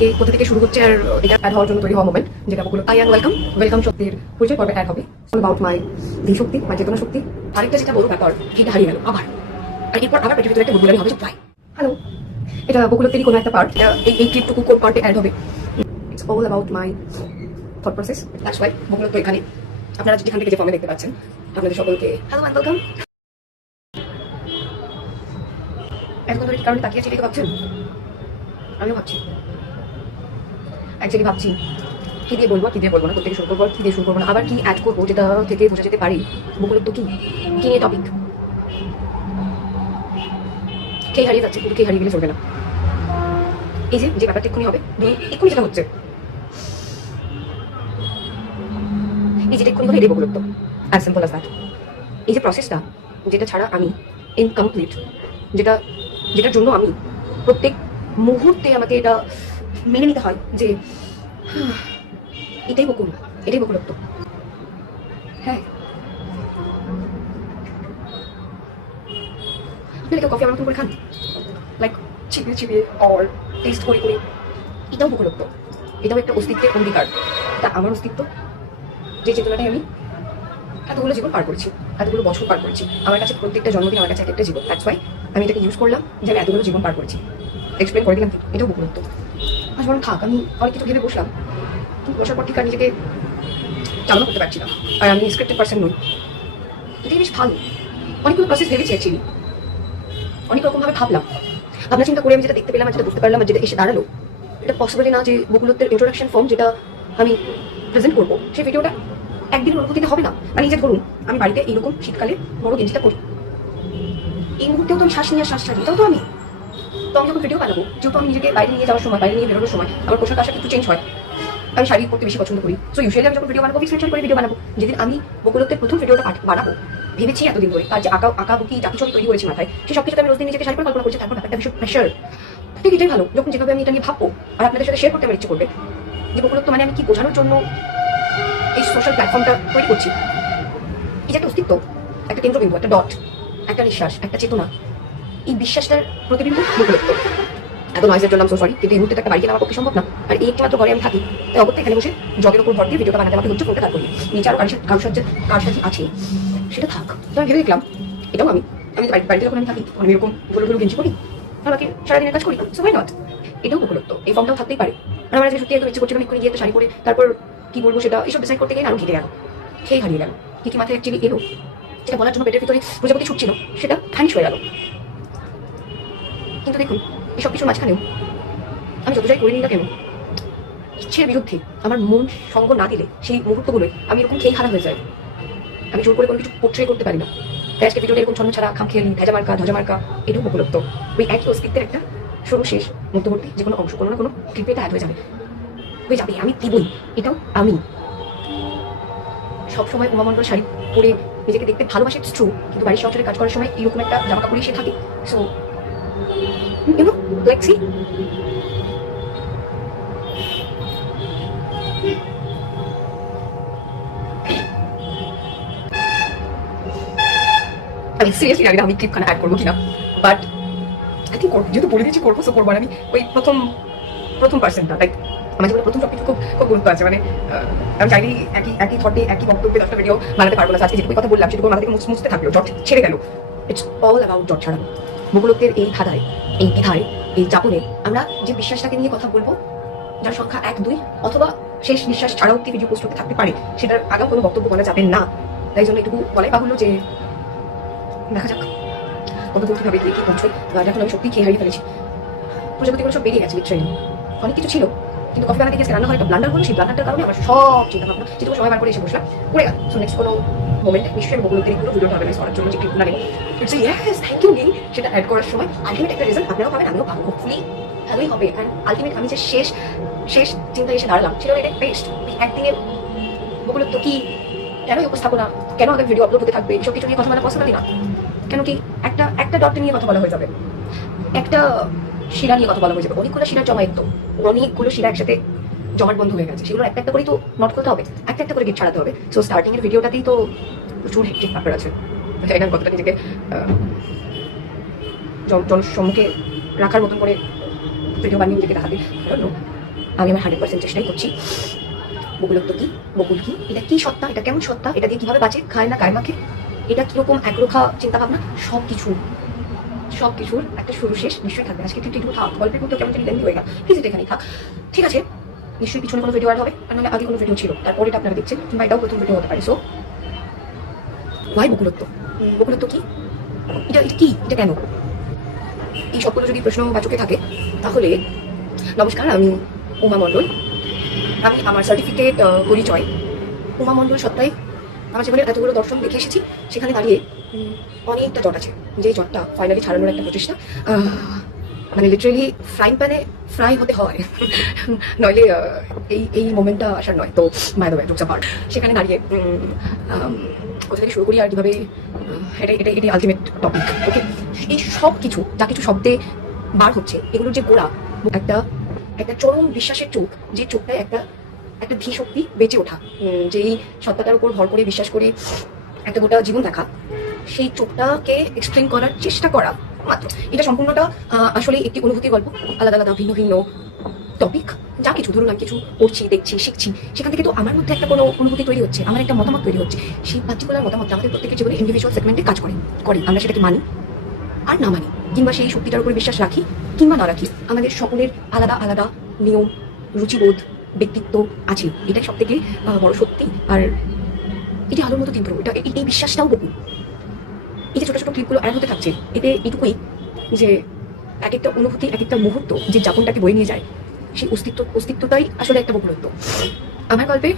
আজকে কোথা থেকে শুরু হচ্ছে আর এটা অ্যাড হওয়ার জন্য তৈরি হওয়া মোমেন্ট, যেটা বকুল আই অ্যাম ওয়েলকাম শক্তির পরিচয় পর্বে অ্যাড হবে। অল অ্যাবাউট মাই শক্তি, মাই চেতনা শক্তি। আরেকটা যেটা বড় ব্যাপার, এটা হারিয়ে গেল আবার, আর এরপর আবার পেটের ভিতরে একটা বুলবুলারি হবে। প্রায় হ্যালো, এটা বকুলতেরই কোনো একটা পার্ট, এই ক্লিপটুকু কোন পার্টে অ্যাড হবে। It's all about my thought process. That's why বকুলত এখানে আপনারা যেখান থেকে যে ফর্মে দেখতে পাচ্ছেন, আপনাদের সকলকে হ্যালো অ্যান্ড ওয়েলকাম। এখন ধরে কি কারণে তাকিয়ে আছি, এটা ভাবছেন? আমিও ভাবছি, অ্যাকচুয়ালি ভাবছি কি দিয়ে বলবো কি দিয়ে বলবো না, কোথা থেকে শুরু করবো কি দিয়ে শুরু করবো না, আবার কি অ্যাড করবো যেটা থেকে বোঝা যেতে পারি বকুলত্ব কি নিয়ে টপিক। কে হারিয়ে যাচ্ছে, কিন্তু কে হারিয়ে গেলে চলবে না। এই যে ব্যাপারটা এক্ষুনি হবে, এক্ষুনি যেটা হচ্ছে, এই যেটা এক্ষুনি হলে এটাই বকুলত্ব, অ্যাজ সিম্পল অ্যাজ দ্যাট। এই যে প্রসেসটা, যেটা ছাড়া আমি ইনকমপ্লিট, যেটার জন্য আমি প্রত্যেক মুহূর্তে আমাকে এটা মেনে নিতে হয় যে এটাই বকুলত্ব। হ্যাঁ, আপনি কেউ কফি আমার মতন করে খান, লাইক চিপিয়ে অর টেস্ট করে, এটাও বকুলত্ব। এটাও একটা অস্তিত্বের অঙ্গীকার। তা আমার অস্তিত্ব, যে চেতনাটাই আমি এতগুলো জীবন পার করেছি, এতগুলো বছর পার করেছি, আমার কাছে প্রত্যেকটা জন্মদিন আমার কাছে একটা জীবন। দ্যাটস ওয়াই আমি এটাকে ইউজ করলাম যে আমি এতগুলো জীবন পার করেছি, এক্সপ্লেন করে দিলাম। এটাও বকুলত্ব। আজ বরং থাক, আমি অনেক কিছু ভেবে বসলাম, কিন্তু বসার পর ঠিক আর নিজেকে চালনা করতে পারছি না। আর আমি স্ক্রিপ্টেড পার্সন নই, এটাই বেশ ভালো। অনেকগুলো প্রসেস ভেবেছি অ্যাকচুয়ালি, অনেক রকমভাবে ভাবলাম, ভাবনা চিন্তা করে আমি যেটা দেখতে পেলাম, যেটা বুঝতে পারলাম, যেটা এসে দাঁড়ালো, এটা পসিবলি না যে বকুলত্বের ইন্ট্রোডাকশন ফর্ম যেটা আমি প্রেজেন্ট করবো, সেই ভিডিওটা একদিনের অনুভূতিতে হবে না। মানে এই যে ধরুন আমি বাড়িতে এইরকম শীতকালে বড় গেঞ্জিটা পরি, এই মুহূর্তেও তো আমি শ্বাস নিয়ে শ্বাস ছাড়ি, এটাও তো আমি। তো আমি যখন ভিডিও বানাবো, যেহেতু আমি নিজেকে বাইরে নিয়ে যাওয়ার সময়, বাইরে নিয়ে বেরোনোর সময় আমার পোশাক আশাক একটু চেঞ্জ হয়, আমি শাড়ি পরতে বেশি পছন্দ করি। সো ইউজুয়ালি আমি যখন ভিডিও বানাবো ফিক্সড করে ভিডিও বানাবো। যেদিন আমি বকুলত্বের প্রথম ভিডিওটা বানাবো ভেবেছি এতদিন ধরে, তার যে আঁকাবুকি যা কিছু আমি তৈরি করেছি মাথায়, সেই সব কিছুতে আমি রোজ দিন নিজেকে শাড়ি পরে কল্পনা করছি। তারপর ব্যাপারটা ভীষণ প্রেশার। ঠিক এটাই ভালো, যখন যেভাবে আমি এটা নিয়ে ভাববো আর আপনাদের সাথে শেয়ার করতে আমার ইচ্ছে করবে যে বকুলত্ব মানে আমি কি বোঝানোর জন্য এই সোশ্যাল প্ল্যাটফর্মটা তৈরি করছি। এই যে একটা অস্তিত্ব, একটা কেন্দ্রবিন্দু, একটা ডট, একটা নিঃশ্বাস, একটা চেতনা, এই বিশ্বাসটার প্রতিবিম্ব বকুলত্ব। এত নয়েজের জন্য আমি সরি, কিন্তু এই মুহূর্তে একটা বাড়িতে আমার পক্ষে সম্ভব না। আর এই একটি মাত্র ঘরে আমি থাকি, তাই অবশ্যই এখানে বসে জগের উপর ভর দিয়ে ভিডিওটা বানাতে আমাকে হচ্ছে ফোনটা দাঁড় করি। নিচে আরো কারুসার্য আছে, সেটা থাক। তো আমি ভেবে দেখলাম এটাও আমি বাড়িতে যখন আমি থাকি তখন আমি এরকম ধুলো গেঞ্জি করি, আমাকে সারাদিনের কাজ করি, সো ওয়াই নট। এটাও বকুলত্ব, এই ফর্মটাও থাকতেই পারে। আর আমার আজকে সত্যি একদম ইচ্ছে করছিলাম এক্ষুনি গিয়ে একটা শাড়ি পরে তারপর কি বলবো সেটা এইসব ডিসাইড করতে গিয়ে আরো ঘেটে গেল, খেয়ে হারিয়ে গেল। কি মাথায় অ্যাকচুয়ালি এলো, যেটা বলার জন্য পেটের ভিতরে প্রজাপতি ছুটছিল, সেটা ভ্যানিশ হয়ে গেল। কিন্তু দেখুন, এইসব কিছুর মাঝখানেও আমি যত যাই করে নিই না কেন, ইচ্ছের বিরুদ্ধে আমার মন সঙ্গ না দিলে সেই মুহূর্তগুলোই আমি এরকম খেয়ে হারা হয়ে যাই। আমি জোর করে কোনো কিছু পোট্রে করতে পারি না। তাই আজকে ভিডিওটা এরকম ছন্ন ছাড়া, খামখেয়ালি, ধ্বজা মার্কা, এটাও বকুলত্ব। ওই একই অস্তিত্বের একটা সর্বশেষ মধ্যবর্তী যে কোনো অংশ, কোনো না কোনো ক্লিপে এটা অ্যাড হয়ে যাবে। আমি দিবই, এটাও আমি। সবসময় উমামণ্ডল শাড়ি পরে নিজেকে দেখতে ভালোবাসি, ইটস ট্রু, কিন্তু বাড়ির সংসারে কাজ করার সময় এরকম একটা জামা কাপড় এসে থাকে। So you know, let's see. আমি সিরিয়াসলি জানি না আমি ক্লিপখানা অ্যাড করবো কিনা, বাট আই থিঙ্ক করবো, যেহেতু বলে দিচ্ছি করবো, সো করবো। আর আমি ওই প্রথম পার্সেন্টটা, লাইক আমার জীবনে প্রথম সবকিছু খুব গুরুত্ব আছে। মানে আমি চাইলেই একই থটে একই বক্তব্যে 10টা ভিডিও বানাতে পারবো না। আজকে যেটুকু কথা বললাম সেটুকু মাথা থেকে মুছতে থাকলো, জট ছেড়ে গেল। ইটস অল অ্যাবাউট জট ছাড়ানো। বকুলত্বের এই ধাঁধায়, এই দ্বিধায়, এই চাপনে আমরা যে বিশ্বাসটাকে নিয়ে কথা বলবো, যার সংখ্যা 1, 2 অথবা শেষ নিঃশ্বাস ছাড়াও একটি ভিডিও পোস্ট করতে থাকতে পারে, সেটার আগাম কোনো বক্তব্য বলা যাবে না। তাই জন্য এটুকু বলাই বাহুল্য যে দেখা যাক কত দূর কিভাবে কি পৌঁছই। যখন আমি সত্যি খেয়ে হারিয়ে ফেলেছি, প্রজাপতিগুলো সব বেরিয়ে গেছে লিটারেলি। অনেক কিছু ছিল, কিন্তু কফি বানাতে গিয়ে রান্না হয় একটা ব্লান্ডার হলো, সেই ব্লান্ডারটার কারণে আমার সব চিন্তা ভাবনা যেটুকু সময় বার করে এসে বসলাম পড়ে গেল। সো নেক্সট কোনো মোমেন্টে নিশ্চয়ই আমি বকুলত্বের পুরো ভিডিওটা অর্গানাইজ করার জন্য যে ক্লিপগুলো নেবো, it's yes thank you gain, সেটা অ্যাড করার সময় আলটিমেট একটা রেজাল্ট আপনারাও পাবেন, আমিও পাবো। হোপফুলি ভালোই হবে। অ্যান্ড আলটিমেট আমি যে শেষ চিন্তা এসে দাঁড়ালাম, সেটা এটা বেস্ট। একদিনের বকুলত্ব কি, কেন উপস্থাপনা, কেন আগে ভিডিও আপলোড হতে থাকবে, এসব কিছু নিয়ে কথা বলা পসিবলই না। কেন কি একটা ডট নিয়ে কথা বলা হয়ে যাবে, একটা শিরা নিয়ে কথা বলা হয়ে যাবে, অনেকগুলো শিরা জমায়েত, অনেকগুলো শিরা একসাথে জমাট বন্ধ হয়ে গেছে, সেগুলো একটা করেই তো নোট করতে হবে, একটা করে গিট ছাড়াতে হবে। সো স্টার্টিং এর ভিডিওটাতেই তো প্রচুর হেক্টিক ব্যাপার আছে। জানি না কতটা নিজেকে জনসম্মুখে রাখার মতন করে ভিডিও বানিয়ে নিজেকে দেখাতে, আমি আমার 100% চেষ্টাই করছি। বকুলত্ব কি, বকুল কি, এটা কি সত্তা, এটা কেমন সত্তা, এটা দিয়ে কিভাবে বাঁচে, খায় না কায় মাখে, এটা কিরকম একরোখা চিন্তা ভাবনা, সব কিছুর একটা শুরু শেষ নিশ্চয়ই থাকবে। আজকে কিন্তু একটু থাক, গল্পের মধ্যে কেমন লেন্দি হয়ে গেল, প্লিজ এটা এখানেই থাক। ঠিক আছে, নিশ্চয়ই পিছনে কোনো ভিডিও আর হবে, আর নাহলে আগে কোনো ভিডিও ছিল তারপর এটা আপনারা দেখছেন, কিংবা এটাও প্রথম ভিডিও হতে পারে। সো ওয়াই বকুলত্ব, বকুলত্ব কি, এটা কি, এটা কেন, এই সবগুলো যদি প্রশ্নবাচকে থাকে তাহলে নমস্কার, আমি উমা মণ্ডল। আমি আমার সার্টিফিকেট পরিচয় উমা মণ্ডল সত্তায় আমার জীবনের এতগুলো দর্শন দেখে এসেছি। সেখানে দাঁড়িয়ে অনেকটা জট আছে, যে জটটা ফাইনালি ছাড়ানোর একটা প্রচেষ্টা। মানে লিটারেলি ফ্রাইং প্যানে ফ্রাই হতে হয়, নইলে এই মোমেন্টটা আসার নয়। তো by the way, jokes apart, সেখানে দাঁড়িয়ে কোথা থেকে শুরু করি আর কীভাবে, এটাই আলটিমেট টপিক। ওকে, এই সব কিছু যা কিছু শব্দে বার হচ্ছে, এগুলোর যে গোড়া একটা চরম বিশ্বাসের চোখ, যে চোখটায় একটা ধী শক্তি বেঁচে ওঠা, যেই সত্তাটার উপর ভর করে বিশ্বাস করে একটা গোটা জীবন দেখা, সেই চোখটাকে এক্সপ্লেন করার চেষ্টা করা মাত্র। এটা সম্পূর্ণটা আসলে একটি অনুভূতির গল্প, আলাদা আলাদা ভিন্ন ভিন্ন টপিক। যা কিছু ধরুন আমি কিছু পড়ছি, দেখছি, শিখছি, সেখান থেকে তো আমার মধ্যে একটা কোনো অনুভূতি তৈরি হচ্ছে, আমার একটা মতামত তৈরি হচ্ছে। সেই পার্টিকুলার মতামতটা আমাদের প্রত্যেকের জীবনে ইন্ডিভিজুয়াল সেগমেন্টে কাজ করে। আমরা সেটাকে মানি আর না মানি, কিংবা সেই শক্তিটার উপর বিশ্বাস রাখি কিংবা না রাখি, আমাদের সকলের আলাদা আলাদা নিয়ম, রুচিবোধ, ব্যক্তিত্ব আছে। এটাই সব থেকে বড় সত্যি। আর এটি আলোর মতো তীব্র, এই বিশ্বাসটাও বকুল। এই যে ছোটো ছোটো ক্লিপগুলো অ্যাড হতে থাকছে, এতে এটুকুই যে এক একটা অনুভূতি, এক একটা মুহূর্ত যে যাপনটাকে বয়ে নিয়ে যায়, সেই অস্তিত্বটাই আসলে একটা বকুলত্ব। আমার গল্পে,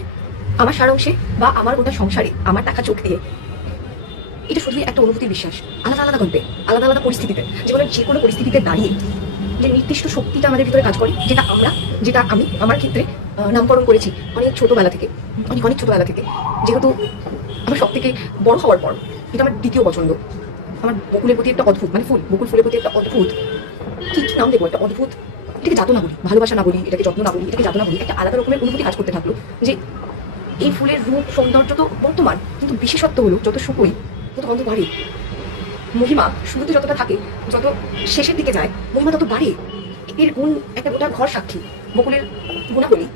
আমার সারাংশে বা আমার গোটা সংসারে আমার দেখা চোখ দিয়ে এটা শুধুই একটা অনুভূতির বিশ্বাস। আলাদা আলাদা গল্পে, আলাদা আলাদা পরিস্থিতিতে, জীবনের যে কোনো পরিস্থিতিতে দাঁড়িয়ে যে নির্দিষ্ট শক্তিটা আমাদের ভিতরে কাজ করে, যেটা আমি আমার ক্ষেত্রে নামকরণ করেছি অনেক ছোটবেলা থেকে, অনেক ছোটবেলা থেকে। যেহেতু আমার সব থেকে বড় হওয়ার পর এটা আমার দ্বিতীয় পছন্দ। আমার বকুলের প্রতি একটা অদ্ভুত, মানে বকুল ফুলের প্রতি একটা অদ্ভুত, কি নাম দেবো, একটা অদ্ভুত, এটাকে যাতনা বলি, ভালোবাসা না বলি, এটাকে যত্ন না বলি, এটাকে যাতনা বলি, একটা আলাদা রকমের অনুভূতি কাজ করতে থাকলো। যে এই ফুলের রূপ সৌন্দর্য তো বর্তমান, কিন্তু বিশেষত্ব হলো যত শুকোই তত গন্ধ বাড়ে। মহিমা শুরুতে যতটা থাকে, যত শেষের দিকে যায় মহিমা তত বাড়ে। এর গুণ একটা গোটা ঘর সাক্ষী। বকুলের গুণাবলী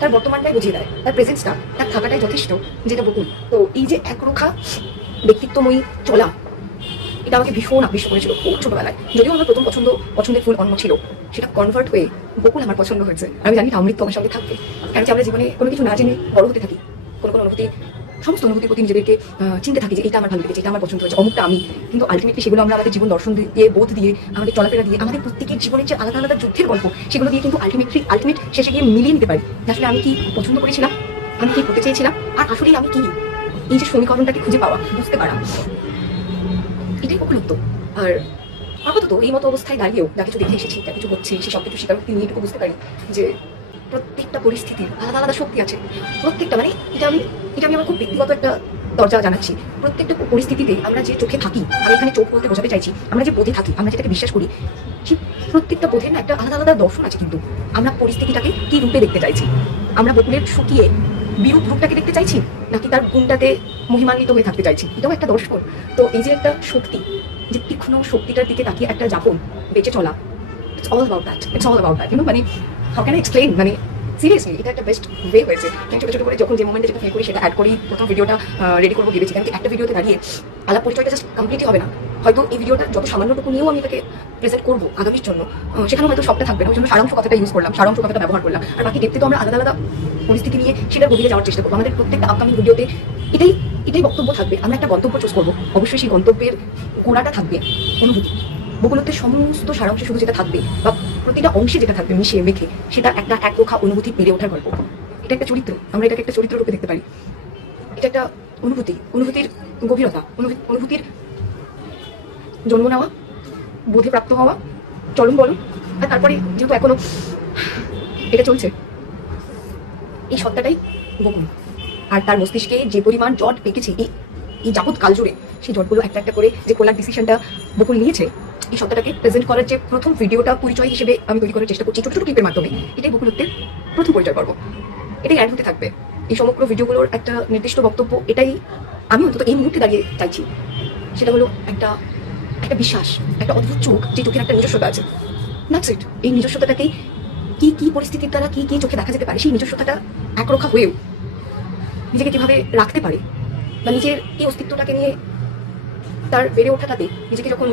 তার বর্তমানটাই বুঝিয়ে দেয়, তার প্রেজেন্সটা, তার থাকাটাই যথেষ্ট, যেটা বকুল। তো এই যে একরোখা ব্যক্তিত্বময়ী চলা, এটা আমাকে ভীষণ আকৃষ্ট করেছিল খুব ছোটবেলায়। যদিও আমার প্রথম পছন্দের ফুল অন্য ছিল, সেটা কনভার্ট হয়ে বকুল আমার পছন্দ হয়েছে। আমি জানি না অমৃত আমার সঙ্গে থাকবে, কারণ আমরা জীবনে কোনো কিছু না জেনে বড় হতে থাকি। কোনো অনুভূতি, সমস্ত অনুভূতির প্রতি নিজেদেরকে চিনতে থাকি যে এটা আমার ভালো লেগেছে, এটা আমার পছন্দ হয়েছে, অমুকটা আমি। কিন্তু আলটিমেটলি সেগুলো আমরা আমাদের জীবন দর্শন দিয়ে, বোধ দিয়ে, আমাদের চলাফেরা দিয়ে, আমাদের প্রত্যেকের জীবনের যে আলাদা আলাদা যুদ্ধের গল্প, সেগুলো দিয়ে কিন্তু আলটিমেট শেষে গিয়ে মিলিয়ে নিতে পারি আসলে আমি কি পছন্দ করেছিলাম, আমি কি করতে চেয়েছিলাম, আর আসলে আমি কি। এই যে সমীকরণটাকে খুঁজে পাওয়া, বুঝতে পারা, এটাই বকুলত্ব। আর আপাতত এই মতো অবস্থায় দাঁড়িয়েও যা কিছু দেখে এসেছি, যা কিছু হচ্ছে, সে সব কিছু স্বীকারোক্তি নিয়ে এটুকু বুঝতে পারি যে প্রত্যেকটা পরিস্থিতির আলাদা আলাদা শক্তি আছে। প্রত্যেকটা, মানে এটা আমি আমার খুব ব্যক্তিগত একটা দরজা জানাচ্ছি। প্রত্যেকটা পরিস্থিতিতে আমরা যে চোখে থাকি, আমি এখানে চোখ বলতে বোঝাতে চাইছি, আমরা যে বোধে থাকি, আমরা যেটাকে বিশ্বাস করি, সেই প্রত্যেকটা বোধের না একটা আলাদা আলাদা দর্শন আছে। কিন্তু আমরা পরিস্থিতিটাকে কি রূপে দেখতে চাইছি, আমরা বকুলের শুকিয়ে বিরূপ রূপটাকে দেখতে চাইছি, নাকি তার গুণটাতে মহিমান্বিত হয়ে থাকতে চাইছি, এটাও একটা দর্শন। তো এই যে একটা শক্তি, যে তীক্ষ্ণ শক্তিটার দিকে তাকিয়ে একটা যাপন, বেঁচে চলা, ইটস অল অ্যাবাউট দ্যাট, মানে হাউ ক্যান আই এক্সপ্লেইন, মানে সিরিয়াসলি এটা একটা বেস্ট ওয়ে হয়েছে। আমি ছোটো ছোটো করে যখন যে মোমেন্টে যেটা ফিল করি সেটা অ্যাড করি, প্রথম ভিডিওটা রেডি করবো ভেবেছি। কারণ একটা ভিডিওতে দাঁড়িয়ে আলাপ পরিচয়টা জাস্ট কমপ্লিটই হবে না, হয়তো এই ভিডিওটা যত সামান্যটুকু নিয়েও আমি এটাকে প্রেজেন্ট করবো আগামীর জন্য, সেখানে হয়তো সবটা থাকবে না। ওই জন্য সারাংশ কথাটা ইউজ করলাম, সারাংশ কথাটা ব্যবহার করলাম। আর বাকি দেখতে তো আমরা আলাদা আলাদা পরিস্থিতি নিয়ে সেটা গভীরে যাওয়ার চেষ্টা করবো। আমাদের প্রত্যেকটা আপকামিং ভিডিওতে এটাই বক্তব্য থাকবে। আমরা একটা গন্তব্য চুজ করবো, অবশ্যই সেই গন্তব্যের গোড়াটা থাকবে অনুভূতি। বকুলত্বের সমস্ত সারাংশে শুধু যেটা থাকবে, বা প্রতিটা অংশে যেটা থাকবে মিশিয়ে মেখে, সেটা একটা একরোখা অনুভূতি বেড়ে ওঠার গল্প। এটা একটা চরিত্র, আমরা এটাকে একটা চরিত্র রূপে দেখতে পারি। এটা একটা অনুভূতির গভীরতা, অনুভূতির জন্ম নেওয়া, বোধে প্রাপ্ত হওয়া, চরম বলন, আর তারপরে যেহেতু এখনো এটা চলছে, এই সত্তাটাই বকুল। আর তার মস্তিষ্কে যে পরিমাণ জট পেকেছে এই যাবৎ কাল জুড়ে, সেই জটগুলো একটা একটা করে যে খোলার ডিসিশনটা বকুল নিয়েছে, এই সত্তাটাকে প্রেজেন্ট করার যে প্রথম ভিডিওটা পরিচয় হিসেবে আমি তৈরি করার চেষ্টা করছি ছোট ছোট ক্লিপের মাধ্যমে, এটাই বকুলত্বের প্রথম পরিচয় পর্ব। এটাই অ্যাড হতে থাকবে। এই সমগ্র ভিডিওগুলোর একটা নির্দিষ্ট বক্তব্য, এটাই আমি অন্তত এই মুহূর্তে দাঁড়িয়ে চাইছি। সেটা হলো একটা বিশ্বাস, একটা অদ্ভুত চোখ, যে চোখের একটা নিজস্বতা আছে। That's it. এই নিজস্বতাটাকেই কি কি পরিস্থিতির দ্বারা কি কি চোখে দেখা যেতে পারে, সেই নিজস্বতাটা একরক্ষা হয়েও নিজেকে কিভাবে রাখতে পারে, বা নিজের এই অস্তিত্বটাকে নিয়ে তার বেড়ে ওঠাটাতে নিজেকে যখন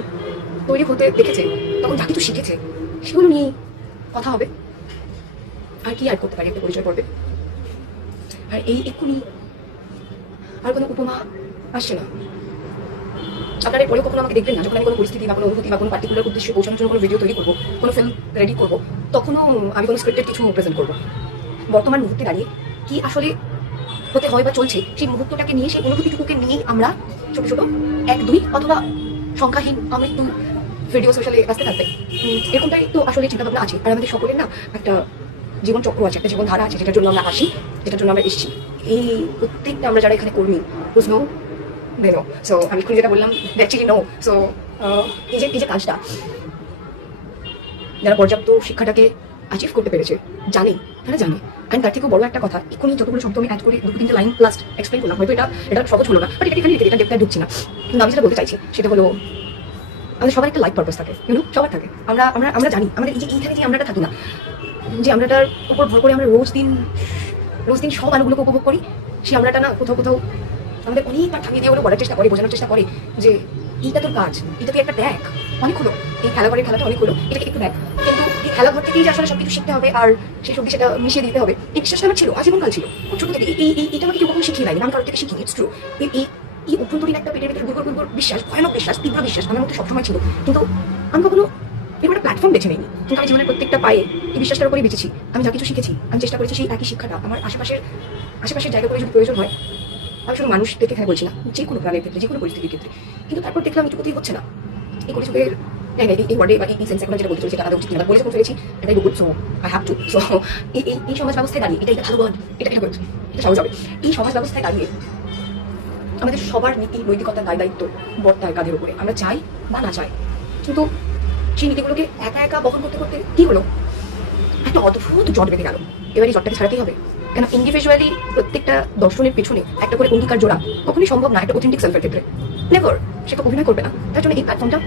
তৈরি হতে দেখেছে, তখন যা কিছু শিখেছে সেগুলো নিয়ে কথা হবে। আর কি আর করতে পারি একটা পরিচয় পর্বে। আর এই এক্ষুনি আর কোনো উপমা আসছে না। আপনারা এরপরেও কখনো আমাকে দেখবেন না যখন আমি কোনো পরিস্থিতি বা কোনো অনুভূতি বা কোনো পার্টিকুলার উদ্দেশ্যে পৌঁছানোর জন্য কোনো ভিডিও তৈরি করবো, কোনো ফিল্ম রেডি করবো, তখনও আমি কোনো স্ক্রিপ্টেড কিছু প্রেজেন্ট করবো। বর্তমান মুহূর্তে দাঁড়িয়ে কি আসলে হতে হয় বা চলছে, সেই মুহূর্তটাকে নিয়ে, সেই অনুভূতিটুকুকে নিয়েই আমরা ছোট ছোট 1-2 অথবা সংখ্যাহীন আমৃত্যু ভিডিও সোশ্যালে আসতে থাকবে। এরকমটাই তো আসলে চিন্তাভাবনা আছে। আর আমাদের সকলের না একটা জীবন চক্র আছে, একটা জীবন ধারা আছে, যেটার জন্য আমরা আসি, যেটার জন্য আমরা এসেছি। এই প্রত্যেকটা আমরা যারা এখানে কর্মী, বুঝলো বেরো। সো আমি এখন যেটা বললাম অ্যাকচুয়ালি নো। সো এই যে কাজটা যারা পর্যাপ্ত শিক্ষাটাকে অ্যাচিভ করতে পেরেছে, জানে, তারা জানে। অ্যান্ড তার থেকেও বড় একটা কথা, এক্ষুনি যতগুলো শব্দ আমি অ্যাড করে 2-3টে লাইন প্লাস এক্সপ্লেন করলাম, হয়তো এটা সহজ হলো না, বাট এটা এখানে এটা ডেপটা ঢুকছি না। কিন্তু আমি যেটা বলতে চাইছি সেটা হলো, আমাদের সবার একটা লাইফ পারপাস থাকে, সবার থাকে। আমরা জানি আমাদের এই যে এইখানে যে আমরাটা থাকি না, যে আমরাটার উপর ভর করে আমরা রোজ দিন সব আলোগুলোকে উপভোগ করি, সেই আমরাটা না কোথাও কোথাও আমাদের অনেকবার থামিয়ে দিয়ে বলার চেষ্টা করে, বোঝানোর চেষ্টা করে যে এইটা তোর কাজ, এটা তুই একটা দেখ, অনেক হলো এই খেলাঘরের খেলাটা, অনেক হলো, এটাকে একটু দেখ। কিন্তু এই খেলাঘর থেকেই যে আসলে সবকিছু শিখতে হবে আর সেই সবজি সেটা মিশিয়ে দিতে হবে, এই বিশ্বাসটা আমার ছিল, আজীবনকাল ছিল, খুব ছোট থেকে। এইটা আমাকে কেউ কখনো শিখিয়ে দেয়নি, আমি কারোর থেকে শিখিনি। It's true. এই অভ্যন্তরীণ একটা পেটের ভিতরে গুড় বিশ্বাস, ভয়ানক বিশ্বাস, তীব্র বিশ্বাস আমার মধ্যে সবসময় ছিল। কিন্তু আমি কখনো এরকম একটা প্ল্যাটফর্ম বেছে নিইনি। কিন্তু আমি জীবনের প্রত্যেকটা পায়ে এই বিশ্বাসটার উপরেই বেঁচেছি। আমি যা কিছু শিখেছি, আমি চেষ্টা করেছি সেই একই শিক্ষাটা আমার আশেপাশের জায়গা করে যদি প্রয়োজন হয়, আমি শুধু মানুষ থেকে এখানে বলছি না, যে কোনো প্রাণের ক্ষেত্রে, যে কোনো পরিস্থিতির ক্ষেত্রে। কিন্তু তারপর দেখলাম এটুকুতেই হচ্ছে না। এই কলিযুগের এই ওয়ার্ডে বা এই সেন্সে এখন যেটা বলতে চলেছি এটা আদৌ উচিত কিনা, বলে যখন ফেলেছি এটাই good, so I have to. So এই সমাজ ব্যবস্থায় দাঁড়িয়ে এটা ভালো ওয়ার্ড, এটা গুড, এটা সহজ হবে। এই সমাজ ব্যবস্থায় দাঁড়িয়ে আমাদের সবার নীতি নৈতিকতার দায় দায়িত্ব বর্তায় কাঁধের উপরে, আমরা চাই বা না চাই। কিন্তু সেই নীতিগুলোকে একা একা বহন করতে করতে কি হলো, একটা অদ্ভুত জট বেঁধে গেল। এবার এই জটটাকে ছাড়াতেই হবে। কেন ইন্ডিভিজুয়ালি প্রত্যেকটা দর্শনের পেছনে একটা করে অঙ্গীকার জোড়া কখনোই সম্ভব না একটা অথেন্টিক সেলফের ক্ষেত্রে, নেভার। সে অভিনয় করবে না। তার জন্য এই প্ল্যাটফর্মটা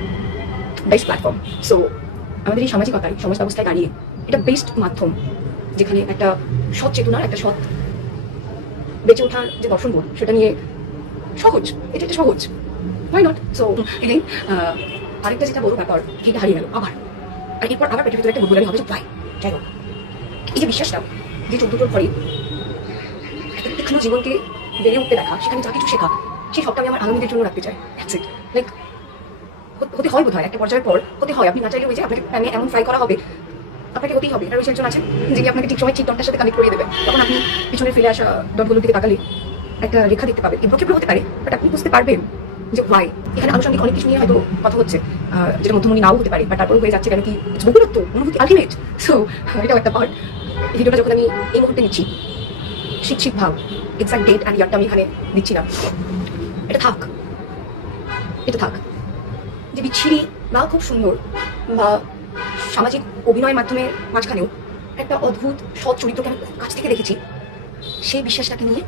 বেস্ট প্ল্যাটফর্ম। সো আমাদের এই সামাজিকতায়, সমাজ ব্যবস্থায় দাঁড়িয়ে এটা বেস্ট মাধ্যম, যেখানে একটা সৎ চেতনার, একটা সৎ বেঁচে ওঠার যে দর্শনবোধ, সেটা নিয়ে সহজ, এটা একটা সহজ, হোয়াই নট। সো এগেইন আরেকটা যেটা বড় ব্যাপার, এটা হারিয়ে গেল আবার। আর এরপর আবার পেটের ভিতরে একটা বুলবুলারি হবে যে প্রায় যাই হোক, এই যে বিশ্বাসটা, যে 14 ঘরে একটা তীক্ষ্ণ জীবনকে বেড়ে উঠতে দেখা, সেখানে যা কিছু শেখা, সেই সবটা আমি আমার আনন্দের জন্য রাখতে চাই। লাইক হতে হয় বোধ হয় একটা পর্যায়ের পর, হতে হয়। আপনি না চাইলে ওই যে আপনাকে প্যানে এমন ফ্রাই করা হবে, আপনাকে হতেই হবে। এটা রয়েছে একজন আছেন যিনি আপনাকে ঠিক সময় ঠিক ডটটার সাথে কানেক্ট করিয়ে দেবে। তখন আপনি পিছনে ফিরে আসা ডটগুলোর দিকে তাকালে একটা রেখা দেখতে পাবেন। এবড়ো হতে পারে, বাট আপনি বুঝতে পারবেন যে ভাই এখানে আনুষঙ্গিক অনেক কিছু নিয়ে হয়তো কথা হচ্ছে, যেটা মধ্যমণি নাও হতে পারে, বাট তারপরে হয়ে যাচ্ছে কেন কি বহুরত্ব অনুভূতি আলটিমেট। সো এটাও একটা পার্ট। এই ভিডিওটা যখন আমি এই মুহূর্তে নিচ্ছি, শিক্ষিক ভাব এক্সাক্ট ডেট অ্যান্ড ইয়ারটা আমি এখানে দিচ্ছি না, এটা থাক, যে বিচ্ছিরি বা খুব সুন্দর বা সামাজিক অভিনয়ের মাধ্যমে মাঝখানেও একটা অদ্ভুত সৎ চরিত্রকে আমি কাছ থেকে দেখেছি, সেই বিশ্বাসটাকে নিয়ে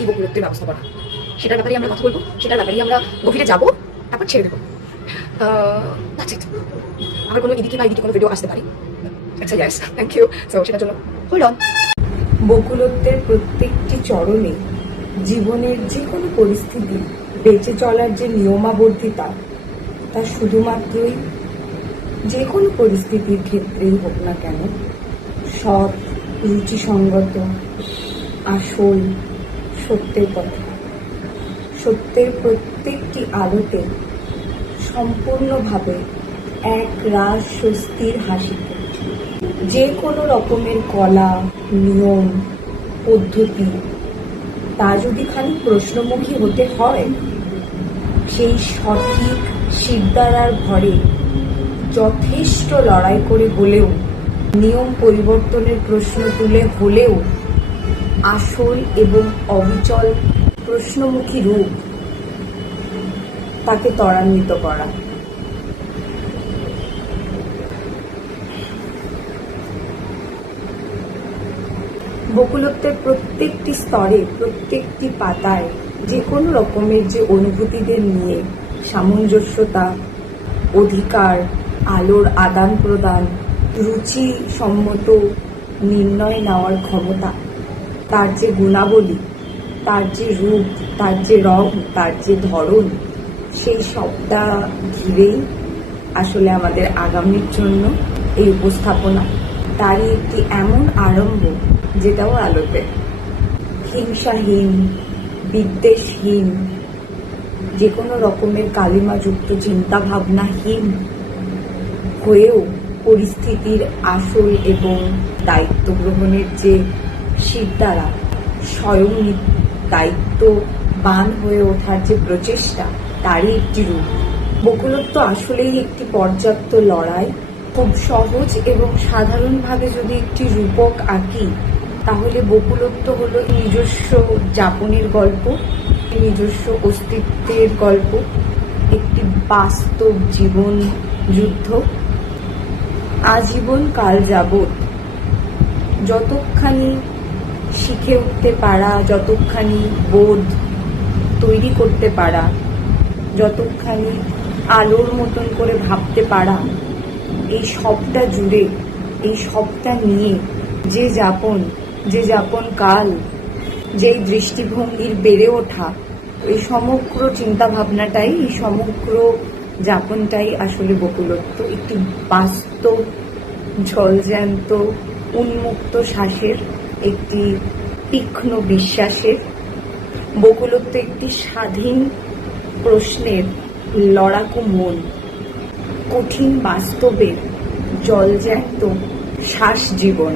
এই বকুলত্বের ব্যবস্থা করা, সেটার ব্যাপারে আমরা কথা বলবো, সেটার ব্যাপারে আমরা গভীরে যাবো, তারপর ছেড়ে দেবো। আমার কোনো এদিকে বা এদিকে কোনো ভিডিও আসতে পারি। আচ্ছা, ইয়েস, থ্যাংক ইউ। সো সেটার জন্য হোল্ড অন। বকুলত্বের প্রত্যেকটি চরণে জীবনের যে কোনো পরিস্থিতি বেঁচে চলার যে নিয়মাবর্তিতা, তা শুধুমাত্রই যে কোনো পরিস্থিতির ক্ষেত্রেই হোক না কেন সৎ, রুচিসঙ্গত, আসল, সত্যের কথা, সত্যের প্রত্যেকটি আলোতে সম্পূর্ণভাবে এক রাস স্বস্তির হাসিতে যে কোনো রকমের কলা, নিয়ম, পদ্ধতি তা যদি খানিক প্রশ্নমুখী হতে হয়, সেই সঠিক শিরদাঁড়ার ভরে যথেষ্ট লড়াই করে হলেও, নিয়ম পরিবর্তনের প্রশ্ন তুলে হলেও আসল এবং অবিচল প্রশ্নমুখী রূপ তাকে ত্বরান্বিত করা। বকুলত্বের প্রত্যেকটি স্তরে, প্রত্যেকটি পাতায় যে কোনো রকমের যে অনুভূতিদের নিয়ে সামঞ্জস্যতা, অধিকার, আলোর আদান প্রদান, রুচিসম্মত নির্ণয় নেওয়ার ক্ষমতা, তার যে গুণাবলী, তার যে রূপ, তার যে রং, তার যে ধরন, সেই সবটা ঘিরেই আসলে আমাদের আগামীর জন্য এই উপস্থাপনা। তারই একটি এমন আরম্ভ যেটাও আলোতে। হিংসাহীন, বিদ্বেষহীন, যে কোনো রকমের কালিমাযুক্ত চিন্তাভাবনাহীন হয়েও পরিস্থিতির আসল এবং দায়িত্ব গ্রহণের যে শিরদাঁড়া, স্বয়ং দায়িত্ববান হয়ে ওঠার যে প্রচেষ্টা, তারই একটি রূপ। বকুলত্ব আসলেই একটি পর্যাপ্ত লড়াই। খুব সহজ এবং সাধারণভাবে যদি একটি রূপক আঁকি, তাহলে বকুলত্ব হলো নিজস্ব যাপনের গল্প, নিজস্ব অস্তিত্বের গল্প, একটি বাস্তব জীবন যুদ্ধ। আজীবন কাল যাবৎ যতখানি শিখে উঠতে পারা, যতখানি বোধ তৈরি করতে পারা, যতখানি আলোর মতন করে ভাবতে পারা, এই সবটা জুড়ে, এই সবটা নিয়ে যে যাপন কাল, যেই দৃষ্টিভঙ্গির বেড়ে ওঠা, এই সমগ্র চিন্তা ভাবনাটাই, এই সমগ্র যাপনটাই আসলে বকুলত্ব। একটি বাস্তব, ঝলজ্যান্ত, উন্মুক্ত শ্বাসের, একটি তীক্ষ্ণ বিশ্বাসের। বকুলত্ব একটি স্বাধীন প্রশ্নের লড়াকু মন, কঠিন বাস্তবের জলজ্যান্ত শ্বাস জীবন।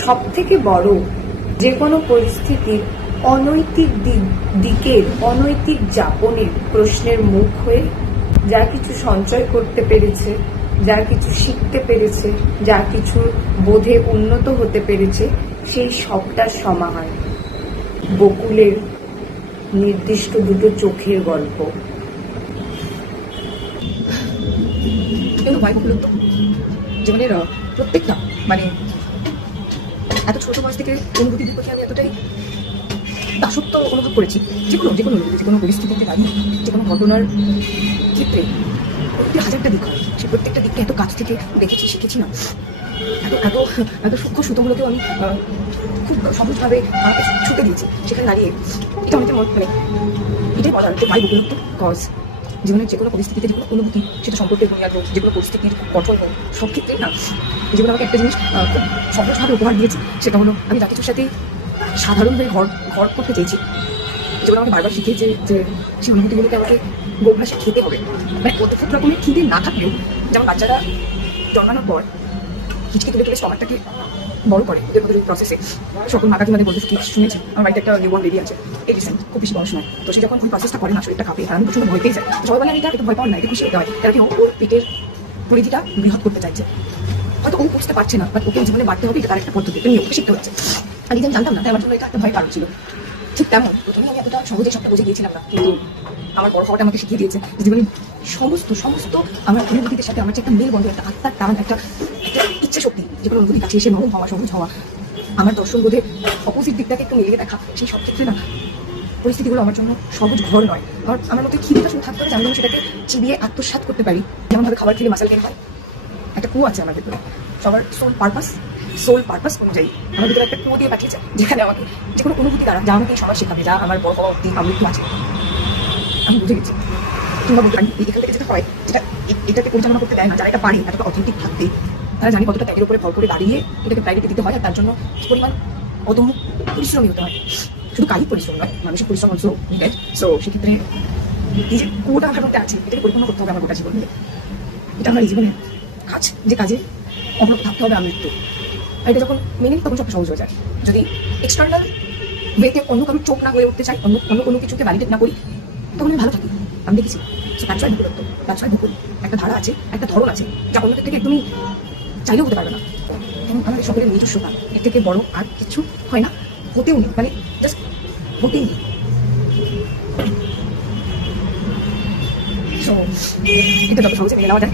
সব থেকে বড় যে কোনো পরিস্থিতির অনৈতিক দিকের, অনৈতিক যাপনের প্রশ্নের মুখ হয়ে যা কিছু সঞ্চয় করতে পেরেছে, যা কিছু শিখতে পেরেছে, যা কিছু বোধে উন্নত হতে পেরেছে, সেই সবটার সমাহার বকুলের নির্দিষ্ট দুটো চোখের গল্প। কিন্তু ভাই বকুলত্ব জীবনের প্রত্যেকটা মানে এত ছোট বয়স থেকে অনুভূতিদের প্রতি আমি এতটাই দাসত্ব অনুভব করেছি। যে কোনো অনুভূতি, যে কোনো পরিস্থিতিতে দাঁড়িয়ে, যে কোনো ঘটনার ক্ষেত্রে প্রতি হাজারটা দিক হয়, সে প্রত্যেকটা দিককে এত কাছ থেকে দেখেছি, শিখেছি না। এত এত সূক্ষ্ম সুতোগুলোকেও আমি খুব সহজভাবে ছুটে দিয়েছি। সেখানে দাঁড়িয়ে এটা অনেকের মানে এটাই বলার যে ভাই বকুলত্ব কজ জীবনের যে কোনো পরিস্থিতিতে, যে কোনো অনুভূতি, সেটা সম্পর্কের বুনিয়াদ হোক, যে কোনো পরিস্থিতির গঠন হোক, সব ক্ষেত্রেই না জীবনে আমাকে একটা জিনিস খুব সহজভাবে উপহার দিয়েছি। সেটা হলো আমি যা কিছুর সাথেই সাধারণভাবে ঘর করতে চেয়েছি। যেগুলো আমাকে বারবার শিখিয়েছে যে সেই অনুভূতিগুলোকে আমাকে গোভ্যাসে খেতে হবে। মানে অদ্ভুত রকমের খিদে না থাকলেও, যেমন বাচ্চারা জন্মানোর পর হিচকে তুলে স্টমাকটাকে বড় করে, ওদের মধ্যে প্রসেসে সকল মা কাকিমাদের বলতে শুনেছি। আমার বাড়িতে একটা নিউবর্ন বেবি আছে, এই রিসেন্ট, খুব বেশি বয়স নয়। তো সে যখন ওই প্রসেসটা করে না, শরীরটা কাঁপে, আমি প্রচন্ড ভয় পেয়ে যাই। সবাই বলে এটা একটু ভয় পাওয়ার না, এটা খুশি হতে হয়, কারণ কি ওর পেটের পরিধিটা বৃহৎ করতে চাইছে। হয়তো ও বুঝতে পারছে না, বাট ওকে জীবনে বাড়তে হবে, এটা তার একটা পদ্ধতি, তুমি ওকে শিখতে হচ্ছে। আর আমি জানতাম না, তাই আমার জন্য এটা একটা ভয় কারণ ছিল। ঠিক তেমন প্রথমে আমি এতটা সহজে সবটা বুঝে গিয়েছিলাম না, কিন্তু আমার বড় হওয়াটা আমাকে শিখিয়ে দিয়েছে জীবনে সমস্ত আমার অনুভূতিদের সাথে আমার যে একটা মেল বন্ধ, একটা আত্মার টান, একটা ইচ্ছা শক্তি, যে কোনো অনুভূতি কাছে এসে নরম হওয়া, সবুজ হওয়া, আমার দর্শন বোধে অপোজিট দিকটাকে একটু মিলিয়ে দেখা, সেই সব ক্ষেত্রে না পরিস্থিতিগুলো আমার জন্য সহজ ঘর নয়। কারণ আমার মধ্যে খিদেটা শুধু থাকতে হবে, আমি যেন সেটাকে চিবিয়ে আত্মসাৎ করতে পারি। যেমনভাবে খাবার খেলে মাসাল গেন হয়, একটা কুয়ো আছে আমার ভেতরে, সবার সোল পারপাস অনুযায়ী আমার ভিতরে একটা কুয়ো দিয়ে পাঠিয়েছে, যেখানে আমাকে যে কোনো অনুভূতি দ্বারা যা আমাকে এই সমাজ শেখাবে, যা আমার বড় অব্দি আমৃত্যু আছে, আমি বুঝে গেছি। কিংবা বলতে পারি এখান থেকে যেটা হয়, যেটা এটাকে পরিচালনা করতে দেয় না, যারা এটা পারে, এতটা অথেন্টিক থাকতে, তারা জানি কতটা ত্যাগের উপরে ভর করে দাঁড়িয়ে এটাকে প্রায়োরিটি দিতে হয়, আর তার জন্য কি পরিমাণ অদম্য পরিশ্রমী হতে হয়। শুধু কায়িক পরিশ্রম নয়, মানসিক পরিশ্রম অলসো নিডেড। সো সেক্ষেত্রে এই যে কুয়োটা আমার মধ্যে আছে, এটাকে পরিপূর্ণ করতে হবে আমার গোটা জীবন মিলে। এটা আমার এই জীবনে কাজ, যে কাজে অগ্রত থাকতে হবে আমৃত্যু। আর এটা যখন মেনে নিই, তখন সব সহজ হয়ে যায়। যদি এক্সটার্নাল ওয়েতে অন্য কারোর চোখ না হয়ে উঠতে চাই, অন্য কোনো কিছুকে ভ্যালিডেট না করি, তখন আমি ভালো থাকি। আমি দেখেছি বকুল একটা ধারা আছে, একটা ধরন আছে, যা অন্যদের থেকে একদমই চাইলেও হতে পারবে না। এবং আমাদের সকলের নিজস্বতা, এর থেকে বড় আর কিছু হয় না, হতেও নেই, মানে জাস্ট হতেই নেই। সো এটা যত সহজে মেনে নেওয়া যায়,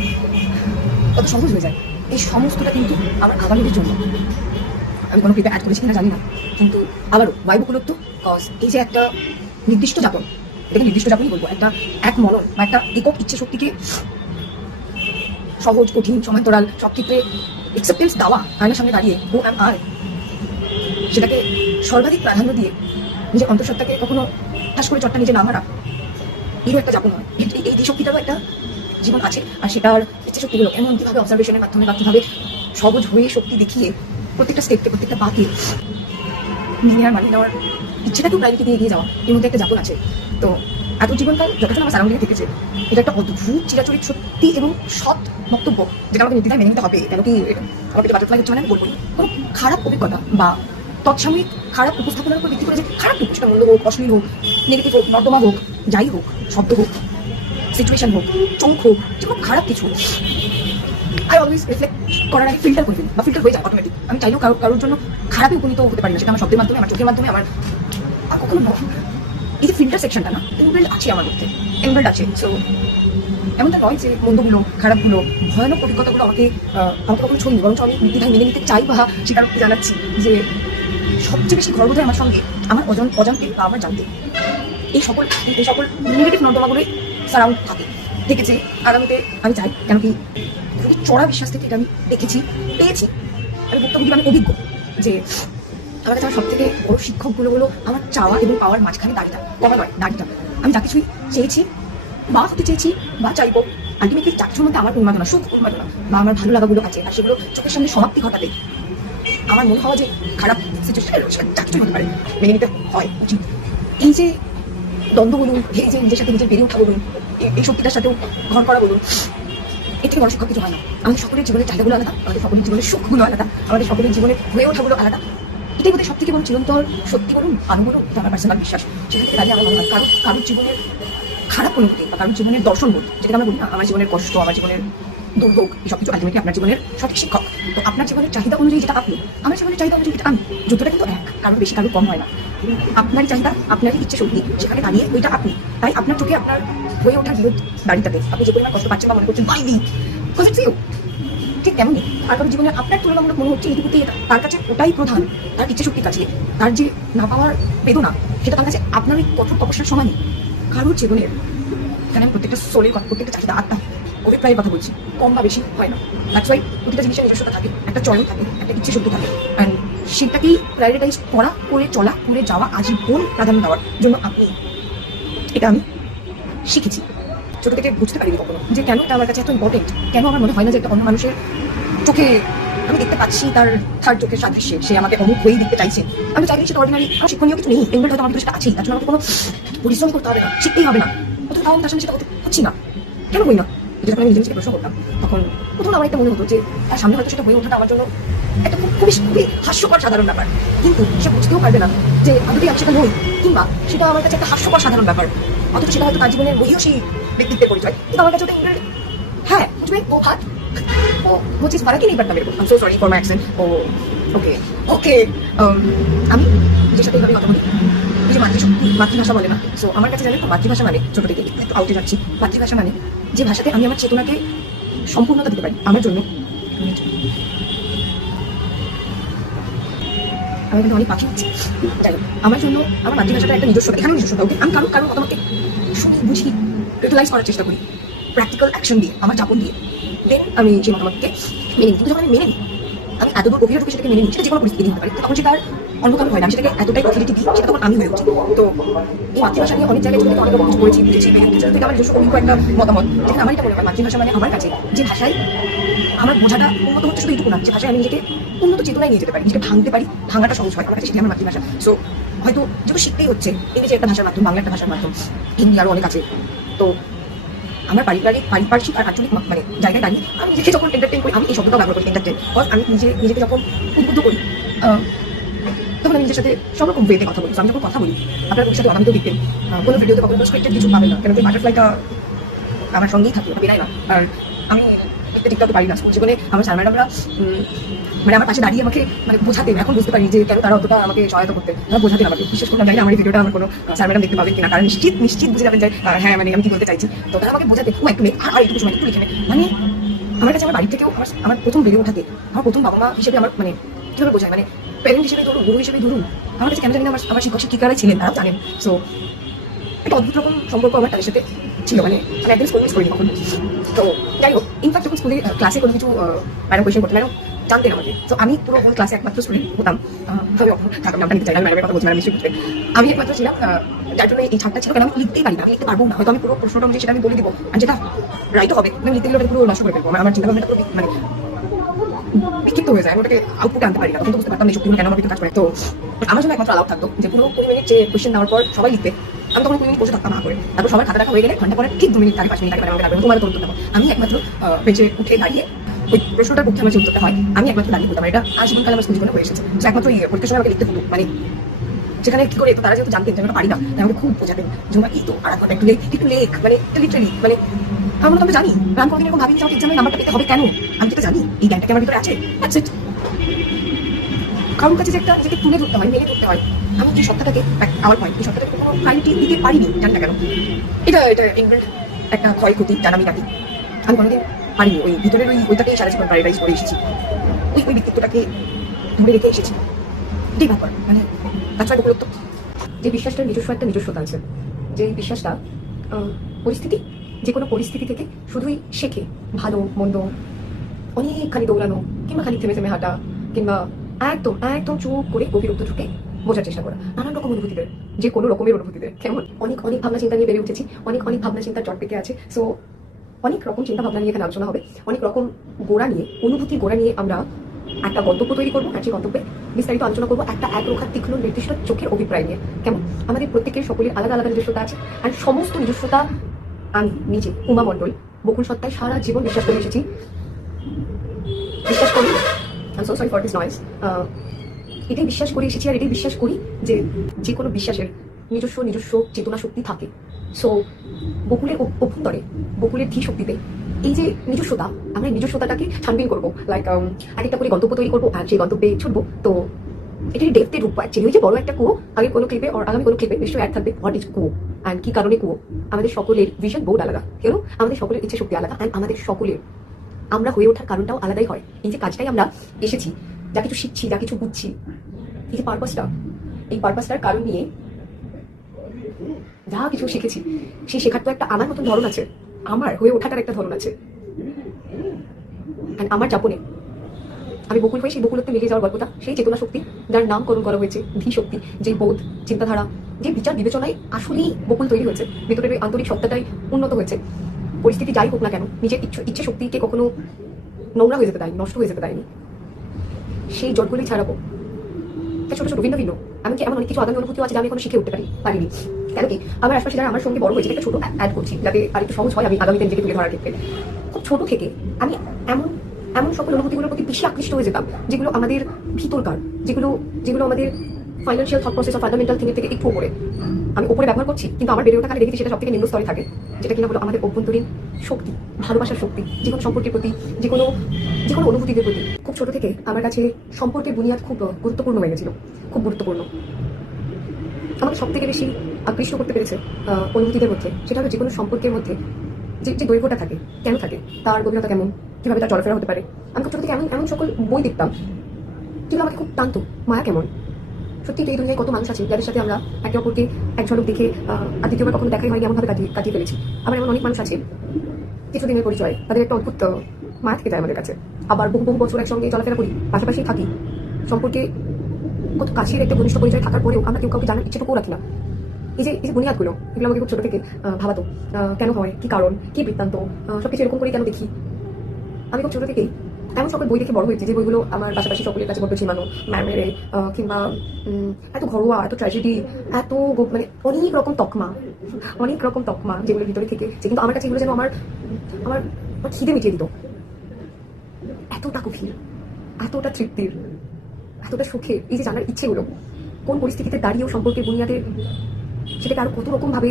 তত সহজ হয়ে যায়। এই সমস্তটা কিন্তু আমার আগামীদের জন্য। আমি কোনো পেপার অ্যাড করেছি কিনা জানি না, কিন্তু আবারও ওয়াই বকুলত্ব কজ এই যে একটা নির্দিষ্ট যাপন, এটাকে নির্দিষ্ট যাপনই বলবো, একটা এক মনন বা একটা একক ইচ্ছে শক্তিকে সহজ কঠিন সমান্তরাল সব ক্ষেত্রে একসেপ্টেন্স দেওয়া, আয়নার সামনে দাঁড়িয়ে হু অ্যাম আই, সেটাকে সর্বাধিক প্রাধান্য দিয়ে নিজের অন্তঃসত্ত্বাকে কখনো ঠাস করে চটটা নিজে না মারা, এরও একটা যাপন হয়। এই দেশশক্তিটারও একটা জীবন আছে। আর সেটার শক্তিগুলো এমন কিভাবে অবজারভেশনের মাধ্যমে বা কিভাবে সহজ হয়ে শক্তি দেখিয়ে প্রত্যেকটা স্টেপকে প্রত্যেকটা বাকে মেনে আর মানিয়ে নেওয়ার ইচ্ছেটাকেও প্রায়োরিটি দিয়ে এগিয়ে যাওয়া, এর মধ্যে একটা যাপন আছে। তো এত জীবনকাল যতক্ষণ আমার সারাউন্ডিংয়ে থেকেছে, এটা একটা অদ্ভুত চিরাচরিত সত্যি এবং সৎ বক্তব্য, যেটা আমাকে নির্দ্বিধায় মেনে নিতে হবে। কেন কি আমার পেটে বাটারফ্লাই হচ্ছে মানে আমি বলবো কোনো খারাপ অভিজ্ঞতা বা তৎসাময়িক খারাপ উপস্থাপনার উপর ভিত্তি করে যে খারাপ হোক, সেটা মন্দ হোক, অশ্লীল হোক, নেগেটিভ হোক, নর্দমা হোক, যাই হোক, শব্দ হোক, সিচুয়েশন হোক, চোখ হোক, যে কোনো খারাপ কিছু আই অলওয়েজ রিফ্লেক্ট করার আগে ফিল্টার করে ফেলি বা ফিল্টার হয়ে যায় অটোমেটিক। আমি চাইলেও কারোর জন্য খারাপই উপনীত হতে পারি না, সেটা আমার শব্দের মাধ্যমে, আমার চোখের মাধ্যমে, আমার কখনো এই যে ফিল্টার সেকশনটা না ইনবিল্ড আছে আমার মধ্যে, ইনবিল্ড আছে। সো এমনটা নয় যে মন্দগুলো, খারাপগুলো, ভয়ানক অভিজ্ঞতাগুলো আমাকে কখনো ছড়িয়ে, বরঞ্চ আমি নির্দ্বিধায় মেনে নিতে চাই বা স্বীকারোক্তি জানাচ্ছি যে সবচেয়ে বেশি গর্ববোধ আমার সঙ্গে আমার অজান্তে বা আমার জানতে এই সকল নেগেটিভ নর্দমাগুলোই সারাউন্ড থেকেছে। আগামীতে আমি চাই, কেন কি খুবই চড়া বিশ্বাস থেকে এটা আমি দেখেছি, পেয়েছি, আমি ভুক্তভোগী, আমি অভিজ্ঞ যে আমার কাছে আমার সব থেকে বড় শিক্ষকগুলো হলো আমার চাওয়া এবং পাওয়ার মাঝখানে দাঁড়িটা। আমি যা কিছুই চেয়েছি বা হতে চেয়েছি বা চাইবো, আলটিমেটলি যা কিছুর মধ্যে আমার উন্মাদনা, সুখ উন্মাদনা বা আমার ভালো লাগাগুলো আছে, আর সেগুলো চোখের সামনে সমাপ্তি ঘটাতে আমার মনে হওয়া যে খারাপ সিচুয়েশন যা কিছুই হতে পারে মেনে নিতে হয় উচিত। এই যে দ্বন্দ্ব বলুন, এই যে নিজের সাথে নিজের বেড়ে ওঠা বলুন, এই শক্তিটার সাথেও ঘর করা বলুন, এর থেকে বড় শিক্ষক কিছু হয় না। আমাদের সকলের জীবনের চাহিদাগুলো আলাদা, আমাদের সকলের জীবনের সুখগুলো আলাদা, আমাদের সকলের জীবনের হয়ে ওঠাগুলো আলাদা। এটাই বোধহয় সব থেকে বড় চিরন্তর সত্যি বলুন, আনু বলুন, এটা আমার পার্সোনাল বিশ্বাস। সেখান থেকে দাঁড়িয়ে আমার মনে হয় কারোর জীবনের খারাপ অনুভূতি বা কারোর জীবনের দর্শন বোধ, যেটা আমরা বলি না, আমার জীবনের কষ্ট, আমার জীবনের দুর্ভোগ, এই সব কিছু আলটিমেটলি আপনার জীবনের সঠিক শিক্ষক। তো আপনার জীবনের চাহিদা অনুযায়ী যেটা আপনি, আমার জীবনের চাহিদা অনুযায়ী যেটা আমি, যতটা কিন্তু এক, কারোর বেশি কারোর কম হয় না। আপনারই চাহিদা, আপনারই ইচ্ছে শক্তি, সেখানে দাঁড়িয়ে ওইটা আপনি। তাই আপনার চোখে আপনার হয়ে ওঠার বিরোধ দাঁড়িটাতে আপনি যে পরিমাণ কষ্ট পাচ্ছেন বা মনে করছেন বাইনি, ঠিক তেমনই আর কারোর জীবনে আপনার তুলনামূলক মনে হচ্ছে এইটুকুতে তার কাছে ওটাই প্রধান, তার ইচ্ছে শক্তির কাছে তার যে না পাওয়ার বেদনা, সেটা তার কাছে আপনার ওই কঠোর তপস্যার সমানই। কারোর জীবনের, এখানে আমি প্রত্যেকটা সোলের কথা, প্রত্যেকটা চাহিদা, আত্মা, অভিপ্রায়ের কথা বলছি, কম বা বেশি হয় না। দ্যাটস ওয়াই প্রতিটা জিনিসের নিজস্বতা থাকে, একটা চয়ন থাকে, একটা ইচ্ছে শক্তি থাকে, অ্যান্ড সেটাকেই প্রায়োরিটাইজ করা, করে চলা, করে যাওয়া, আজীবন প্রাধান্য দেওয়ার জন্য আপনি। এটা আমি শিখেছি, ছোট থেকে বুঝতে পারিনি কখনো যে কেন এটা আমার কাছে এত ইম্পর্টেন্ট, কেন আমার মনে হয় না যে একটা অন্য মানুষের চোখে আমি দেখতে পাচ্ছি তার চোখের সাদৃশ্যে সে আমাকে অমুক হয়েই দেখতে চাইছে। আমি চাইলে সেটা অর্ডিনারি শিক্ষণীয় কিছু নেই, এমনি হয়তো আমার সেটা আছেই, তার জন্য আমাকে কোনো পরিশ্রম করতে হবে না, শিখতেই হবে না। অথচ তাও আমি তার সামনে সেটা হচ্ছি না, কেন হই না? যখন আমি নিজেকে প্রশ্ন করতাম, তখন প্রথম আমার একটা মনে হতো যে তার সামনে হয়তো সেটা হয়ে ওঠাটা আমার জন্য একটা খুবই হাস্যকর সাধারণ ব্যাপার, কিন্তু সে বুঝতেও পারবে না যে আমি যদি সেটা নই, কিংবা সেটা আমার কাছে একটা হাস্যকর সাধারণ ব্যাপার, অথচ সেটা হয়তো তার জীবনের মহিষী ব্যক্তিত্বের পরিচয়। কিন্তু আমার কাছে ওটা ইংরেজি, হ্যাঁ বুঝবে ও হাত ও মুঝিস ফারাক ही नहीं पड़ता मेरे को। I am so sorry for my accent. Okay আমি নিজের সাথে এইভাবে কথা বলি, এই যে মাতৃভাষা বলে না, সো আমার কাছে জানেন মাতৃভাষা মানে, ছোট থেকে একটু আউটে যাচ্ছি, মাতৃভাষা মানে যে ভাষাতে আমি আমার চেতনাকে সম্পূর্ণতা দিতে পারি। আমার জন্য আমি কিন্তু অনেক পাখি হচ্ছি, যাই হোক, আমার জন্য আমার মাতৃভাষাটা একটা নিজস্বতা, এখানে নিজস্বতা। ওকে আমি কারো মতামতকে শুনে বুঝি ইউটিলাইজ করার চেষ্টা করি, প্র্যাকটিক্যাল অ্যাকশন দিয়ে, আমার যাপন দিয়ে, দেন আমি সেই মতামতকে মেনে নিই। কিন্তু যখন আমি মেনে নিই, আমি এতদূর গভীরে ঢুকে সেটাকে মেনে নিই, সেটা যে কোনো পরিস্থিতি হতে পারে, তখন সেটা আর অন্য কারণ হয় না, আমি সেটাকে এতটাই অথরিটি দিই, সেটা তখন আমি হয়ে উঠি। তো এই মাতৃভাষা নিয়ে অনেক জায়গায় অনেক রকম কিছু করেছি, বুঝেছি, সেটা থেকে আমার নিজস্ব অভিজ্ঞ একটা মতামত, যেখানে আমার এটা মনে হয় মাতৃভাষা মানে আমার কাছে যে ভাষায় আমার বোঝাটা উন্নত হচ্ছে, শুধু এইটুকু না, যে ভাষায় আমি নিজেকে উন্নত চেতনায় নিয়ে যেতে পারি, নিজেকে ভাঙতে পারি, ভাঙাটা সহজ হয়, আমার কাছে সেটি আমার মাতৃভাষা। সো হয়তো যেহেতু শিখতেই হচ্ছে, ইংরেজি একটা ভাষার মাধ্যম, বাংলা একটা ভাষার মাধ্যম, হিন্দি আরও অনেক আছে, তো আমার পারিপার্শ্বিক আর আঞ্চলিক মানে জায়গায় দাঁড়িয়ে আমি নিজেকে যখন এন্টারটেইন করি, আমি এই শব্দটা ব্যবহার করি এন্টারটেইন, আমি নিজেকে যখন উদ্বুদ্ধ করি, তখন আমি নিজের সাথে সব রকম ওয়েতে কথা বলি। আমি যখন কথা বলি, আপনার ভবিষ্যতে আমি তো দেখতেন কোনো ভিডিওতে কখনো স্ক্রিপ্টেড কিছু পাবেন না, কেন কি বাটারফ্লাইটা আমার সঙ্গেই থাকে, বেরাই না। আর আমি দেখতে টিকতে পারি না, স্কুল জীবনে আমার স্যার ম্যাডামরা মানে আমার পাশে দাঁড়িয়ে আমাকে মানে বোঝাতেন, এখন বুঝতে পারি যে কেন তারা অতটা আমাকে সহায়তা করতে, তারা বোঝাতেন আমাকে। বিশেষ করে আমি আমার এই ভিডিওটা আমার কোনো স্যার ম্যাডাম দেখতে পাবেন কিনা, কারণ নিশ্চিত বুঝে যাবেন যে হ্যাঁ মানে আমি কি বলতে চাইছি। তো তারা আমাকে বোঝাতে একটু আর একটু সময় একটু লিখে মানে আমার কাছে আমার বাড়ি থেকেও আমার প্রথম বেড়ে ওঠাতে আমার প্রথম বাবা মা হিসেবে আমার মানে কীভাবে বোঝায়, মানে প্যারেন্ট হিসেবে ধরুন, গুরু হিসেবে ধরুন, আমার কাছে কেন জানি না আমার শিক্ষক শিক্ষিকারাই ছিলেন, তারাও জানেন। সো একটা অদ্ভুত রকম সম্পর্ক আমার তাদের সাথে ছিল, মানে আমি একদিন স্কুল মিস করিনি কখনো। তো যাই হোক, ইনফ্যাক্ট যখন স্কুলে ক্লাসে কোনো কিছু ম্যাডাম কোয়েশ্চেন করতে ম্যাডাম জানতেন আমাকে, তো আমি পুরো হোল ক্লাসে একমাত্র স্টুডেন্ট হতাম। তবে থাকার নামটা নিতে চাই না, ম্যাডামের কথা বলছি, ম্যাডাম নিশ্চয়ই বুঝবে। আমি একমাত্র ছিলাম যার জন্য এই ছাড়টা ছিল, কেন আমি লিখতেই পারি না, আমি লিখতে পারবো না, হয়তো আমি পুরো প্রশ্নটা অনুযায়ী সেটা আমি বলে দিব, আর যেটা রাইট হবে আমি লিখতে গেলে ওটা পুরো নষ্ট করে ফেলবো, আমার চিন্তা ভাবনাটা পুরো মানে বিক্ষিপ্ত হয়ে যায়, আমি ওটাকে আউটপুটে আনতে পারি না। তখন তো বুঝতে পারতাম এই শক্তিগুলো কেন আমার ভিতরে কাজ করে। তো আমার জন্য একমাত্র অ্যালাউ থাকতো যে পুরো 20 মিনিট যে কোয়েশ্চেন নেওয়ার পর সবাই লিখবে, আমি তখন 20 মিনিট বসে থাকতাম না করে, তারপর সবার খাতা রাখা হয়ে গেলে ঘন্টা পরে ঠিক 2 মিনিট আগে 5 মিনিট আগে আমাকে ডাকবেন, তোমার তো উত্তর দেবো। আমি একমাত্র বেঁচে উঠে দাঁড়িয়ে ওই প্রশ্নটার পক্ষে আমার যে উত্তরটা হয় আমি একমাত্র দাঁড়িয়ে হতাম। এটা আজীবনকাল আমার স্কুল জীবনে হয়ে এসেছে। তো একমাত্র পরীক্ষার সময় আমাকে লিখতে হতো, মানে যেখানে কি করে, তো তারা যেহেতু জানতেন যে আমি পারি না, তাই আমাকে খুব বোঝাতেন যে এই তো আর একটু লেখ, মানে লিটারালি মানে আমার তো আমি জানি, আমি কোনোদিন এরকম ভাবিনি যে আমাকে এক্সামে নাম্বারটা পেতে হবে কেন, আমি তো জানি এই জ্ঞানটা আমার ভিতরে আছে, দ্যাটস ইট। কারোর কাছে যে একটা নিজেকে তুলে ধরতে হয়, মেনে ধরতে হয়, আমি যে সত্তাটাকে আমার পয়েন্ট, এই সত্তাটাকে কোনো প্রায়োরিটি দিতে পারিনি, জানি না কেন। এটা ইনবিল্ট একটা ক্ষয়ক্ষতি, যার আমি ডাকি। আমি কোনোদিন পারিনি ওই ভিতরের ওইটাকেই সারা জীবন প্রায়োরিটাইজ করে এসেছি, ওই ব্যক্তিত্বটাকে ধরে রেখে এসেছি। এটাই ব্যাপার, মানে তাছাড়া বকুলত্ব যে বিশ্বাসটার নিজস্ব একটা নিজস্বতা আছে, যে বিশ্বাসটা পরিস্থিতি, যে কোনো পরিস্থিতি থেকে শুধুই শেখে, ভালো মন্দ, অনেকখানি দৌড়ানো, কিংবা খালি থেমে থেমে হাঁটা, কিংবা একদম একদম চুপ করে গভীরত্ব ঢুকে বোঝার চেষ্টা করা, নানান রকম অনুভূতিদের, যে কোনো রকমের অনুভূতিদের, কেমন অনেক ভাবনা চিন্তা নিয়ে বেড়ে উঠেছি, অনেক ভাবনা চিন্তার চট পেকে আছে। সো অনেক রকম চিন্তা ভাবনা নিয়ে এখানে আলোচনা হবে, অনেক রকম গোড়া নিয়ে, অনুভূতির গোড়া নিয়ে আমরা একটা গন্তব্য তৈরি করবো, আর সেই গন্তব্যে বিস্তারিত আলোচনা করবো একটা একরোখা তীক্ষ্ণ নির্দিষ্ট চোখের অভিপ্রায় নিয়ে। কেমন আমাদের প্রত্যেকের সকলের আলাদা আলাদা নিজস্বতা আছে, আর সমস্ত নিজস্বতা আমি নিজে উমা মণ্ডল বকুল সত্তায় সারা জীবন বিশ্বাস করে এসেছি। বিশ্বাস করি, I am so sorry for this noise, এটাই বিশ্বাস করে এসেছি, আর এটাই বিশ্বাস করি যে যে কোনো বিশ্বাসের নিজস্ব চেতনা শক্তি থাকে। সো বকুলের অভ্যন্তরে, বকুলের ধী শক্তিতে এই যে নিজস্বতা, আমরা নিজস্বতাটাকে ছানবিন করবো, লাইক একটা করে গন্তব্য তৈরি করবো, আর সেই গন্তব্যে ছুটবো। তো এটার ডেপথের রূপ পাচ্ছে, ওই যে বড় একটা কুয়ো, আগে কোনো ক্লিপে আর আগামী কোনো ক্লিপে নিশ্চয়ই অ্যাড থাকবে হোয়াট ইজ কুয়ো অ্যান্ড কি কারণে কুয়ো। আমাদের সকলের ভিশন বোর্ড আলাদা, কেন আমাদের সকলের ইচ্ছে শক্তি আলাদা, অ্যান্ড আমাদের সকলের আমরা হয়ে ওঠার কারণটাও আলাদাই হয়। এই যে কাজটাই আমরা এসেছি, যা কিছু শিখছি, যা কিছু বুঝছি, এই যে পারপাসটা, এই পারপাসটার কারণ নিয়ে যা কিছু শিখেছি, সেই শেখার তো একটা আমার মতন ধরন আছে, আমার হয়ে ওঠাটার একটা ধরন আছে, আমার যাপনে আমি বকুল হয়ে সেই বকুলত্বে মিলিয়ে যাওয়ার গল্পটা, সেই চেতনা শক্তি যার নামকরণ করা হয়েছে ধী শক্তি, যে বোধ চিন্তাধারা, যে বিচার বিবেচনায় আসলেই বকুল তৈরি হয়েছে, ভেতরের ওই আন্তরিক সত্তাটাই উন্নত হয়েছে। পরিস্থিতি যাই হোক না কেন, নিজের ইচ্ছে শক্তিকে কখনো নোংরা হয়ে যেতে দেয়নি, নষ্ট হয়ে যেতে দেয়নি। সেই জটগুলি ছাড়াবো ছোট ছোট ভিন্ন ভিন্ন, এমনকি এমন অনেক কিছু আগামী অনুভূতিও আছে যা আমি এখনো শিখে উঠতে পারিনি। কেন কি আমার আশপাশে যারা আমার সঙ্গে বড় হয়েছে, একটা ছোট অ্যাড করছি যাতে আরেকটু সহজ হয় আমি আগামীতে নিজেকে তুলে ধরার ক্ষেত্রে। খুব ছোট থেকে আমি এমন সকল অনুভূতিগুলোর প্রতি বেশি আকৃষ্ট হয়ে যেতাম, যেগুলো আমাদের ভিতরকার, যেগুলো আমাদের financial thought process of fundamental থিংয়ের থেকে একটু উপরে, আমি উপরে ব্যবহার করছি, কিন্তু আমার বেড়ে ওঠা কালে দেখেছি সেটা সব থেকে নিম্ন স্তরে থাকে, যেটা কিনা হলো আমাদের অভ্যন্তরীণ শক্তি, ভালোবাসার শক্তি, যে কোনো সম্পর্কের প্রতি, যে কোনো অনুভূতিদের প্রতি। খুব ছোট থেকে আমার কাছে সম্পর্কের বুনিয়াদ খুব গুরুত্বপূর্ণ হয়ে গেছিল, খুব গুরুত্বপূর্ণ। আমাকে সব থেকে বেশি আকৃষ্ট করতে পেরেছে অনুভূতিদের মধ্যে, সেটা হলো যে কোনো সম্পর্কের মধ্যে যে দৈর্ঘ্যটা থাকে, কেন থাকে, তার গভীরতা কেমন, কিভাবে তার চলাফেরা হতে পারে। আমি খুব ছোট থেকে এমন সকল বই দেখতাম যেগুলো আমাকে খুব টানত। মায়া কেমন, সত্যি এই দুনিয়ায় কত মানুষ আছে যাদের সাথে আমরা একে অপরকে এক ঝলক দেখে আর দ্বিতীয়বার কখনো দেখাই হয়নি এমনভাবে কাটিয়ে ফেলেছি। আবার এমন অনেক মানুষ আছে কিছুদিনের পরিচয়, তাদের একটা অদ্ভুত মায়া থেকে যায় আমাদের কাছে। আবার বহু বছর একসঙ্গে চলাফেরা করি, পাশাপাশি থাকি, সম্পর্কে কত কাছের একটা ঘনিষ্ঠ পরিচয় থাকার পরেও আমরা কেউ কাউকে জানার ইচ্ছেটুকুও রাখি না। এই যে বুনিয়াদগুলো, এগুলো আমাকে খুব ছোট থেকে ভাবাতো, কেন হয়, কি কারণ, কি বৃত্তান্ত, সবকিছু এরকম করে কেন দেখি। আমি খুব ছোট থেকেই এমন সকল বই দেখে বড় হয়েছি যে বইগুলো আমার পাশাপাশি সকলের কাছে বড্ড ঝিমানো, ম্যামেরে, কিংবা এত ঘরোয়া, এত ট্র্যাজেডি, এত মানে অনেক রকম তকমা যেগুলোর ভিতরে থেকে, কিন্তু আমার কাছে এগুলো যেন আমার খিদে মিটিয়ে দিত। এতটা গভীর, এতটা তৃপ্তির, এতটা সুখের এই যে জানার ইচ্ছেগুলো, কোন পরিস্থিতিতে দাঁড়িয়েও সম্পর্কের বুনিয়াদের সেটাকে আরো কত রকম ভাবে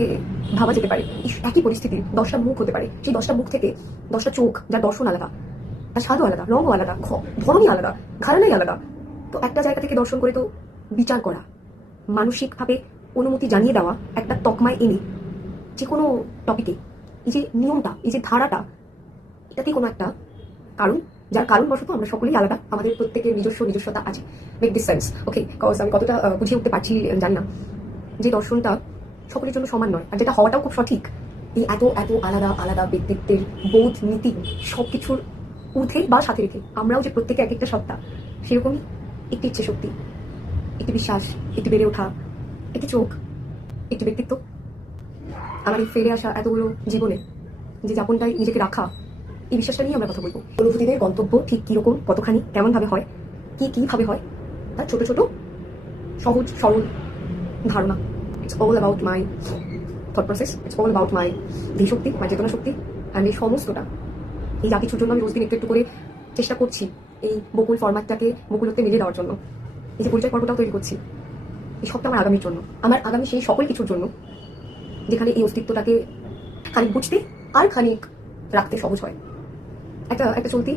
ভাবা যেতে পারে। একই পরিস্থিতির 10টা মুখ হতে পারে, সেই 10টা মুখ থেকে 10টা চোখ, যার দর্শন আলাদা, তার স্বাদও আলাদা, রঙও আলাদা, ধরনই আলাদা, ঘরানাই আলাদা। তো একটা জায়গা থেকে দর্শন করে তো বিচার করা, মানসিকভাবে অনুমতি জানিয়ে দেওয়া, একটা তকমায় এনে যে কোনো টপিকে এই যে নিয়মটা, এই যে ধারাটা, এটাতেই কোনো একটা কারণ, যার কারণবশত আমরা সকলেই আলাদা, আমাদের প্রত্যেকের নিজস্বতা আছে। Make this sense, okay? Cause আমি কতটা বুঝিয়ে উঠতে পারছি জানি না, যে দর্শনটা সকলের জন্য সমান নয়, আর যেটা হওয়াটাও খুব সঠিক, এই এত এত আলাদা আলাদা ব্যক্তিত্বের বোধ নীতি সবকিছুর ঊর্ধ্বে বা সাথে রেখে আমরাও যে প্রত্যেকে এক একটা সত্তা, সেরকমই একটি ইচ্ছে শক্তি, একটি বিশ্বাস, একটি বেড়ে ওঠা, একটি চোখ, একটি ব্যক্তিত্ব। আমার এই ফেলে আসা এতগুলো জীবনে যে যাপনটাই নিজেকে রাখা, এই বিশ্বাসটা নিয়ে আমরা কথা বলবো। অনুভূতিদের গন্তব্য ঠিক কিরকম, কতখানি, কেমনভাবে হয়, কিভাবে হয়, তার ছোট ছোট সহজ সরল ধারণা। It's all about my thought process, it's all about my ধীশক্তি, মাই চেতনা শক্তি। অ্যান্ড এই সমস্তটা এই যা কিছুর জন্য আমি রোজ দিন একটু একটু করে চেষ্টা করছি এই বকুল ফরম্যাটটাকে বকুলত্বে মিলিয়ে দেওয়ার জন্য, এই যে পরিচয় পর্বটাও তৈরি করছি, এই সবটা আমার আগামীর জন্য, আমার আগামী সেই সকল কিছুর জন্য যেখানে এই অস্তিত্বটাকে খানিক বুঝতে আর খানিক রাখতে সহজ হয়। একটা একটা চলতি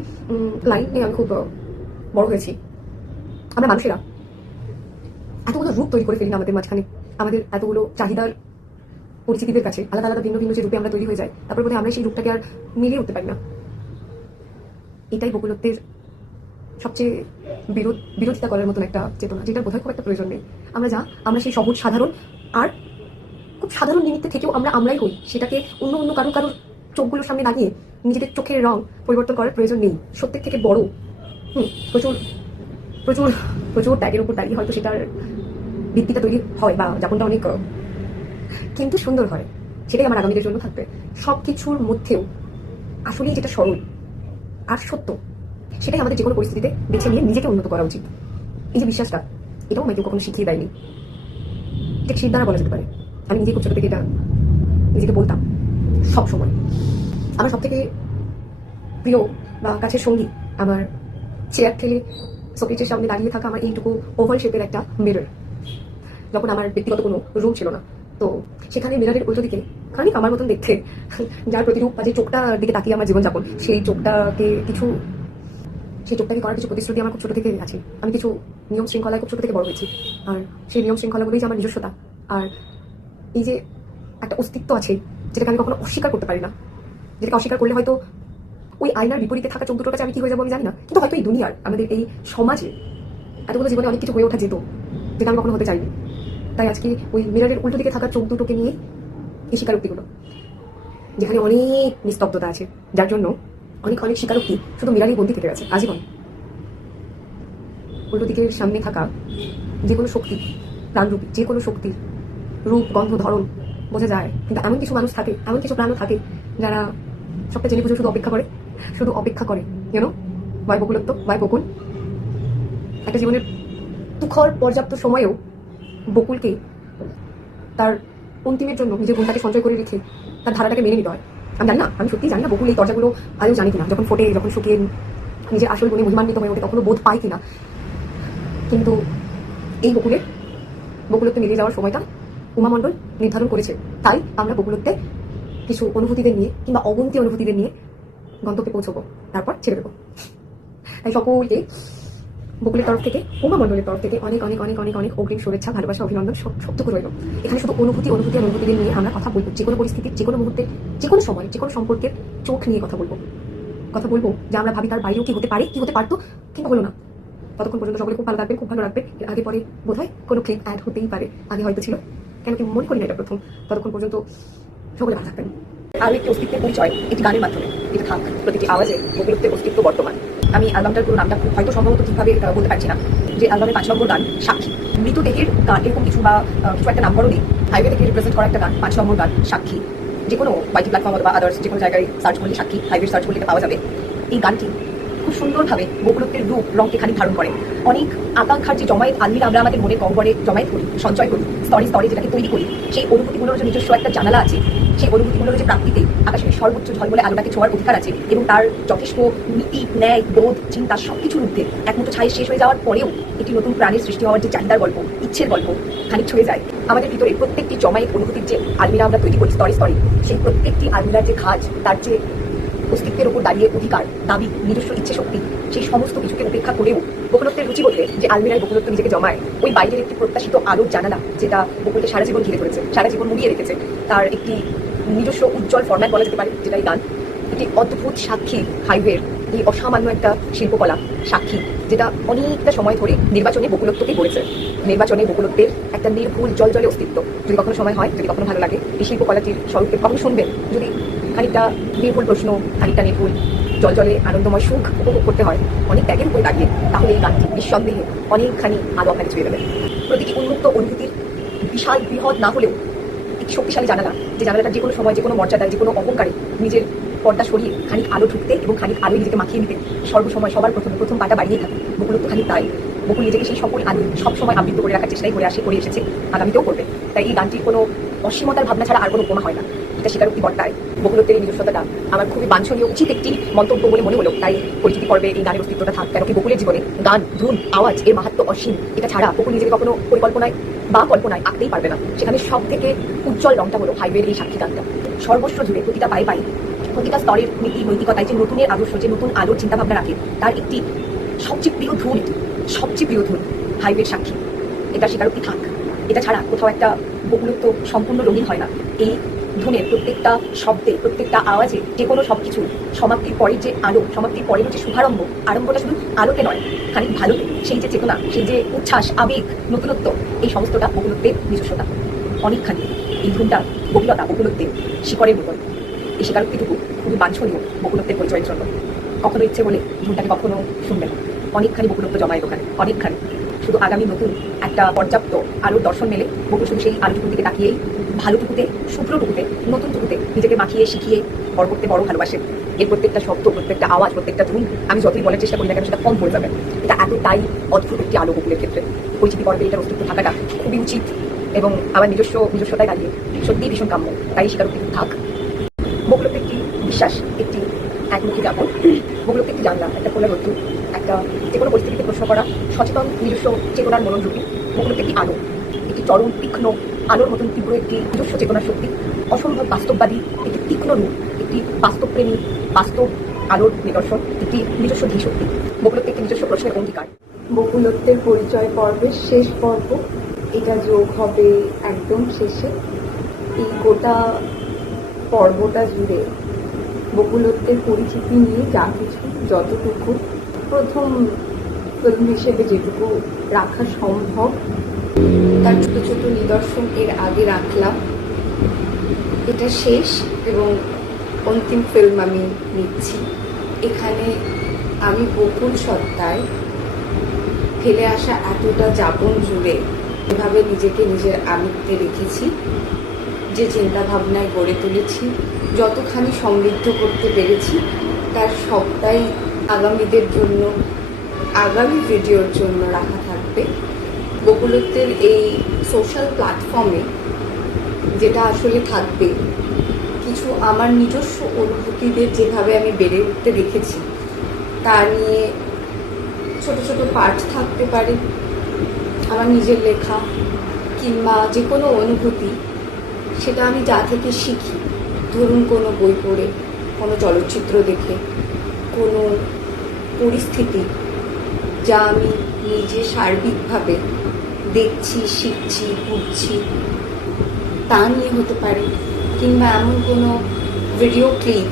লাইন নিয়ে আমি খুব বড় হয়েছি। আমরা মানুষেরা এতগুলো রূপ তৈরি করে ফেলি না আমাদের মাঝখানে, আমাদের এতগুলো চাহিদার পরিচিতিদের কাছে আলাদা আলাদা ভিন্ন ভিন্ন যে রূপে আমরা তৈরি হয়ে যাই, তারপর বোধহয় আমরা সেই রূপটাকে আর মিলিয়ে উঠতে পারি না। এটাই বকুলত্বের সবচেয়ে বিরোধিতা করার মতন একটা চেতনা, যেটার বোধহয় খুব একটা প্রয়োজন নেই। আমরা সেই সহজ সাধারণ আর খুব সাধারণ নিমিত্তে থেকেও আমরাই হই, সেটাকে অন্য অন্য কারোর চোখগুলোর সামনে দাঁড়িয়ে নিজেদের চোখের রং পরিবর্তন করার প্রয়োজন নেই। সত্যের থেকে বড় প্রচুর প্রচুর প্রচুর ত্যাগের উপর দাঁড়িয়ে হয়তো সেটার ভিত্তিটা তৈরি হয় বা যাপনটা অনেক কিন্তু সুন্দর হয়। সেটাই আমার আগামীদের জন্য থাকবে। সব কিছুর মধ্যেও আসলেই যেটা সরল আর সত্য, সেটাই আমাদের যে কোনো পরিস্থিতিতে বেছে নিয়ে নিজেকে উন্নত করা উচিত। এই যে বিশ্বাসটা, এটাও আমাকে কখনো শিখিয়ে দেয়নি, এটা শির দ্বারা বলা যেতে পারে। আমি নিজে খুব ছোট থেকে এটা নিজেকে বলতাম সব সময়। আমার সব থেকে প্রিয় বা কাছের সঙ্গী আমার চেয়ার ঠেলে শোকেসের সামনে দাঁড়িয়ে থাকা আমার এইটুকু ওভাল শেপের একটা মিরর। যখন আমার ব্যক্তিগত কোনো রুম ছিল না, তো সেখানে মিররের উল্টো দিকে খানিক আমার মতন দেখতে যার প্রতিরূপ বা যে চোখটার দিকে তাকিয়ে আমার জীবনযাপন, সেই চোখটাকে করার কিছু প্রতিশ্রুতি আমার খুব ছোট থেকে আছে। আমি কিছু নিয়ম শৃঙ্খলায় খুব ছোট থেকে বড় হয়েছি, আর সেই নিয়ম শৃঙ্খলাগুলোই যে আমার নিজস্বতা। আর এই যে একটা অস্তিত্ব আছে যেটাকে আমি কখনো অস্বীকার করতে পারি না, যেটাকে অস্বীকার করলে হয়তো ওই আয়নার বিপরীতে থাকা চোখ দুটোর কাছে আমি কি হয়ে যাবো আমি জানি না, কিন্তু হয়তো এই দুনিয়ার আমাদের এই সমাজে এতগুলো জীবনে অনেক কিছু হয়ে ওঠা যেত যেটা আমি কখনো হতে চাইনি। তাই আজকে ওই মিররের উল্টো দিকে থাকা চোখ দুটোকে নিয়ে এই স্বীকারোক্তিগুলো, যেখানে অনেক নিস্তব্ধতা আছে, যার জন্য অনেক অনেক স্বীকারোক্তি শুধু মিরারেই বন্দি থেকে গেছে আজীবন। উল্টো দিকের সামনে থাকা যে কোনো শক্তি, প্রাণরূপী যে কোনো শক্তির রূপ, গন্ধ, ধরন বোঝা যায়, কিন্তু এমন কিছু মানুষ থাকে, এমন কিছু প্রাণও থাকে যারা সবটা জেনে বুঝে শুধু অপেক্ষা করে যেন বাই বকুলত্ব, বাই বকুল। একটা জীবনের তুখর পর্যাপ্ত সময়েও বকুলকে তার অন্তিমের জন্য নিজের গুণটাকে সঞ্চয় করে রেখে তার ধারাটাকে মেনে নিতে হয়। আমি জানি না, আমি সত্যি জানি না বকুল এই দরজাগুলো আজও জানি কিনা, যখন ফোটে, যখন শুকিয়ে নিজের আসল গুণে মহিমান্বিত হয়ে ওঠে তখনও বোধ পায় কিনা, কিন্তু এই বকুলত্বে মিলিয়ে যাওয়ার সময়টা উমামণ্ডল নির্ধারণ করেছে। তাই আমরা বকুলত্বে কিছু অনুভূতিদের নিয়ে কিংবা অগন্তি অনুভূতিদের নিয়ে গন্তব্যে পৌঁছবো, তারপর ছেড়ে দেবো। তাই সকলকে বকুলের তরফ থেকে, উমামণ্ডলের তরফ থেকে অনেক অনেক অনেক অনেক অনেক অগ্রিম শুভেচ্ছা, ভালোবাসা, অভিনন্দন সবটুকু রইল। এখানে শুধু অনুভূতি আর অনুভূতিদের নিয়ে আমরা কথা বলবো, যে কোনো পরিস্থিতি, যে কোনো মুহূর্তে, যে কোনো সময়, যে কোনো সম্পর্কের চোখ নিয়ে কথা বলবো যে আমরা ভাবি তার বাইরেও কি হতে পারে, কি হতে পারতো, কিন্তু হলো না। ততক্ষণ পর্যন্ত সকলে খুব ভালো থাকবেন, খুব ভালো রাখবে। এর আগে পরে বোধহয় কোনো ক্লিপ অ্যাড হতেই পারে, আগে হয়তো ছিল, কেন কি মনে করি না এটা প্রথম। ততক্ষণ পর্যন্ত সকলে ভালো থাকবেন। আরও একটি অস্তিত্বের পরিচয় একটি গানের মাধ্যমে, এটা থাক প্রতিটি আওয়াজে বকুলত্বের অস্তিত্ব বর্তমান। আমি অ্যালবামটার পুরো নামটা হয়তো সম্ভবত ঠিকভাবে বলতে পারছি না, যে অ্যালবামের 5 নম্বর গান সাক্ষী, মৃতদেহের গান এরকম কিছু বা কিছু একটা নাম্বারও নেই, হাইওয়ে থেকে রিপ্রেজেন্ট করা একটা গান, 5 নম্বর গান সাক্ষী। যে কোনো ওয়াইটি প্ল্যাটফর্ম বা আদার্স যে কোনো জায়গায় সার্চ করলে সাক্ষী, হাইওয়ে সার্চ করলে এটা পাওয়া যাবে। এই গানটি খুব সুন্দরভাবে বকুলত্বের রূপ রঙকে খানিক ধারণ করে। অনেক আকাঙ্ক্ষার যে জমায়েত আলমিরা আমরা আমাদের মনে কম করে জমায়েত করি, সঞ্চয় করি, স্তরে স্তরে যেটাকে তৈরি করি, সেই অনুভূতিগুলোর যে নিজস্ব একটা জানালা আছে, সেই অনুভূতিগুলোর যে প্রাপ্তিতে আকাশের সর্বোচ্চ ঝলমলে আলোটাকে ছোঁয়ার অধিকার আছে, এবং তার যথেষ্ট নীতি, ন্যায়, বোধ, চিন্তা সবকিছুর ঊর্ধ্বে একমুঠো ছাই শেষ হয়ে যাওয়ার পরেও একটি নতুন প্রাণের সৃষ্টি হওয়ার যে চাহিদার গল্প, ইচ্ছের গল্প খানিক ছুঁয়ে যায়। আমাদের ভিতরে প্রত্যেকটি জমায়েত অনুভূতির যে আলমিরা আমরা তৈরি করি স্তরে স্তরে, সেই প্রত্যেকটি আলমিরার যে খাজ, তার যে অস্তিত্বের উপর দাঁড়িয়ে অধিকার, দাবি, নিজস্ব ইচ্ছে শক্তি, সেই সমস্ত কিছুকে উপেক্ষা করেও বকুলত্বের রুচি বলতে যে আলমিরায় বকুলত্ব নিজেকে জমায়, ওই বাইরের একটি প্রত্যাশিত আলোর জানালা যেটা বকুলকে সারা জীবন ঘিরে ধরেছে, সারা জীবন মুড়িয়ে রেখেছে, তার একটি নিজস্ব উজ্জ্বল ফরম্যাট বলা যেতে পারে, যেটা এই গান। একটি অদ্ভুত সাক্ষী হাইওয়ের এই অসামান্য একটা শিল্পকলা সাক্ষী, যেটা অনেকটা সময় ধরে নির্বাচনে বকুলত্বকে গড়েছে। নির্বাচনে বকুলত্বের একটা নির্ভুল জলজলে অস্তিত্ব। যদি কখনো সময় হয়, যদি কখনো ভালো লাগে, এই শিল্পকলাটির স্বরূপকে কখনো শুনবেন, যদি খানিকটা নির্ভুল প্রশ্ন, খানিকটা নির্ভুল জলজলে আনন্দময় সুখ উপভোগ করতে হয় অনেক ত্যাগের উপরে দাঁড়িয়ে, তাহলে এই গানটি নিঃসন্দেহে অনেকখানি আলো আপনাকে ছুঁয়ে দেবে। প্রতিটি উন্মুক্ত অনুভূতির বিশাল বৃহৎ না হলেও একটি শক্তিশালী জানালা, যে জানালাটা যে কোনো সময়, যে কোনো মর্যাদায়, যে কোনো অহংকারে নিজের পর্দা সরিয়ে খানিক আলো ঢুকতে এবং খানিক আলো নিজেকে মাখিয়ে নিতে সর্বসময় সবার প্রথম পাটা বাড়িয়েই থাকে। বকুলত্ব খানিক তাই। বকুল নিজেকে সেই সকল আলো সবসময় আবৃত্ত করে রাখার চেষ্টাই করে এসেছে, আগামীতেও করবে। তাই এই গানটির কোনো অসীমতার ভাবনা ছাড়া আর কোনো উপমা হয় না। এটা স্বীকারোক্তি বর্তায়। বকুলত্বের এই নিজস্বতাটা আমার খুবই বাঞ্ছনীয়, উচিত একটি মন্তব্য বলে মনে হলো। তাই পরিচিতি পর্বে এই গানের অস্তিত্বটা থাক। কেন কি বকুলের জীবনে গান, ধুন, আওয়াজ এর মাহাত্ম্য অসীম। এটা ছাড়া বকুল নিজেকে কখনো পরিকল্পনায় বা কল্পনায় আঁকতেই পারবে না। সেখানে সব থেকে উজ্জ্বল রংটা হলো হাইওয়ের এই সাক্ষী গানটা। সর্বস্ব জুড়ে প্রতিটা পায়ে পায়ে, প্রতিটা স্তরের নীতি নৈতিকতায় যে নতুনের আদর্শ, যে নতুন আলোর চিন্তাভাবনা রাখে, তার একটি সবচেয়ে প্রিয় ধুন, সবচেয়ে প্রিয় ধুন হাইওয়ের সাক্ষী। এটা স্বীকারোক্তি থাক। এটা ছাড়া কোথাও একটা বকুলত্ব সম্পূর্ণ রঙিন হয় না। এই ধুনের প্রত্যেকটা শব্দে, প্রত্যেকটা আওয়াজে, যে কোনো সবকিছু সমাপ্তির পরের যে আলো, সমাপ্তির পরের যে শুভারম্ভ, আরম্ভটা শুধু আলোতে নয়, খানিক ভালোতে। সেই যে চেতনা, সেই যে উচ্ছ্বাস, আবেগ, নতুনত্ব, এই সমস্তটা বকুলত্বের নিজস্বতা অনেকখানি। এই ধুনটা গভীরতা বকুলত্বের শিকড়ের মতন। এই স্বীকারোক্তিটুকু খুবই বাঞ্ছনীয় বকুলত্বের পরিচয়ের জন্য। কখনো ইচ্ছে বলে ধুনটাকে কখনো শুনবেন। অনেকখানি বকুলত্ব জমায় ওখানে, অনেকখানি। শুধু আগামী নতুন একটা পর্যাপ্ত আলোর দর্শন মেলে বকুল শুধু সেই আলোটুকুর দিকে তাকিয়েই ভালোটুকুতে, শুভ্রটুকুতে, নতুনটুকুতে নিজেকে মাখিয়ে শিখিয়ে বড় করতে বড় ভালোবাসে। এর প্রত্যেকটা শব্দ, প্রত্যেকটা আওয়াজ, প্রত্যেকটা ধুন আমি যতই বলার চেষ্টা করি না কেন সেটা কম পড়ে যাবে। এটা এতটাই অদ্ভুত একটি আলো বকুলের ক্ষেত্রে। পরিচিতি পর্বে এটার অস্তিত্ব থাকাটা খুবই উচিত এবং আমার নিজস্বতায় দাঁড়িয়ে সত্যিই ভীষণ কাম্য। তাই স্বীকারোক্তি থাক। বকুলত্ব একটি বিশ্বাস, একটি একমুখী জ্ঞাপন। বকুলত্ব একটি জানলা, একটা খোলা রজ্জু, একটা যে কোনো পরিস্থিতিতে প্রশ্ন করা সচেতন নিজস্ব চেতনার মনোযোগী। বকুলত্ব একটি আলো, একটি চরম তীক্ষ্ণ আলোর মতন তীব্র একটি নিজস্ব চেতনার শক্তি, অসম্ভব বাস্তববাদী একটি তীক্ষ্ণ রূপ, একটি বাস্তবপ্রেমী, বাস্তব আলোর নিদর্শন, একটি নিজস্ব ধী শক্তি। বকুলত্ব একটি নিজস্ব প্রশ্নের অঙ্গীকার। বকুলত্বের পরিচয় পর্বের শেষ পর্ব, এটা যোগ হবে একদম শেষে। এই গোটা পর্বটা জুড়ে বকুলত্বের পরিচিতি নিয়ে যা কিছু, যতটুকু প্রথম ফিল্ম হিসেবে যেটুকু রাখা সম্ভব, তার ছোট ছোট নিদর্শন এর আগে রাখলাম। এটা শেষ এবং অন্তিম ফিল্ম আমি নিচ্ছি। এখানে আমি বকুল সত্তায় ফেলে আসা এতটা যাপন জুড়ে এভাবে নিজেকে নিজের আমিত্বে রেখেছি, যে চিন্তা ভাবনায় গড়ে তুলেছি, যতখানি সমৃদ্ধ করতে পেরেছি, তার সবটাই আগামীদের জন্য, আগামী ভিডিওর জন্য রাখা থাকবে। বকুলত্বের এই সোশ্যাল প্ল্যাটফর্মে যেটা আসলে থাকবে, কিছু আমার নিজস্ব অনুভূতিদের যেভাবে আমি বেড়ে উঠতে দেখেছি তা নিয়ে ছোট ছোট পার্ট থাকতে পারে, আমার নিজের লেখা কিংবা যে কোনো অনুভূতি, সেটা আমি যা থেকে শিখি, ধরুন কোনো বই পড়ে, কোনো চলচ্চিত্র দেখে, কোনো পরিস্থিতি যা আমি নিজে সার্বিকভাবে দেখছি, শিখছি, বুঝছি, তা নিয়ে হতে পারে, কিংবা এমন কোনো ভিডিও ক্লিপ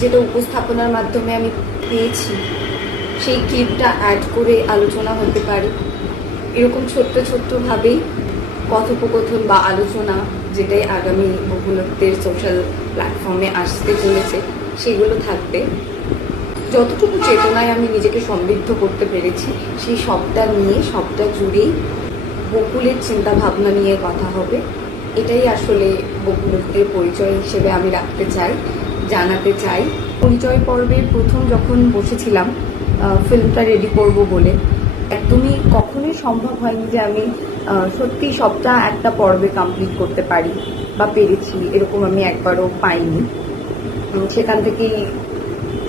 যেটা উপস্থাপনার মাধ্যমে আমি পেয়েছি, সেই ক্লিপটা অ্যাড করে আলোচনা হতে পারে। এরকম ছোট্ট ছোট্টভাবেই কথোপকথন বা আলোচনা, যেটাই আগামী বকুলত্বের সোশ্যাল প্ল্যাটফর্মে আসতে চলেছে, সেগুলো থাকবে। যতটুকু চেতনায় আমি নিজেকে সমৃদ্ধ করতে পেরেছি, সেই সবটা নিয়ে, সবটা জুড়েই বকুলের চিন্তা ভাবনা নিয়ে কথা হবে। এটাই আসলে বকুলত্বের পরিচয় হিসেবে আমি রাখতে চাই, জানাতে চাই। পরিচয় পর্বের প্রথম যখন বসেছিলাম ফিল্মটা রেডি করব বলে, একদমই কখনোই সম্ভব হয়নি যে আমি সত্যি সবটা একটা পর্বে কমপ্লিট করতে পারি বা পেরেছি, এরকম আমি একবারও পাইনি। সেখান থেকেই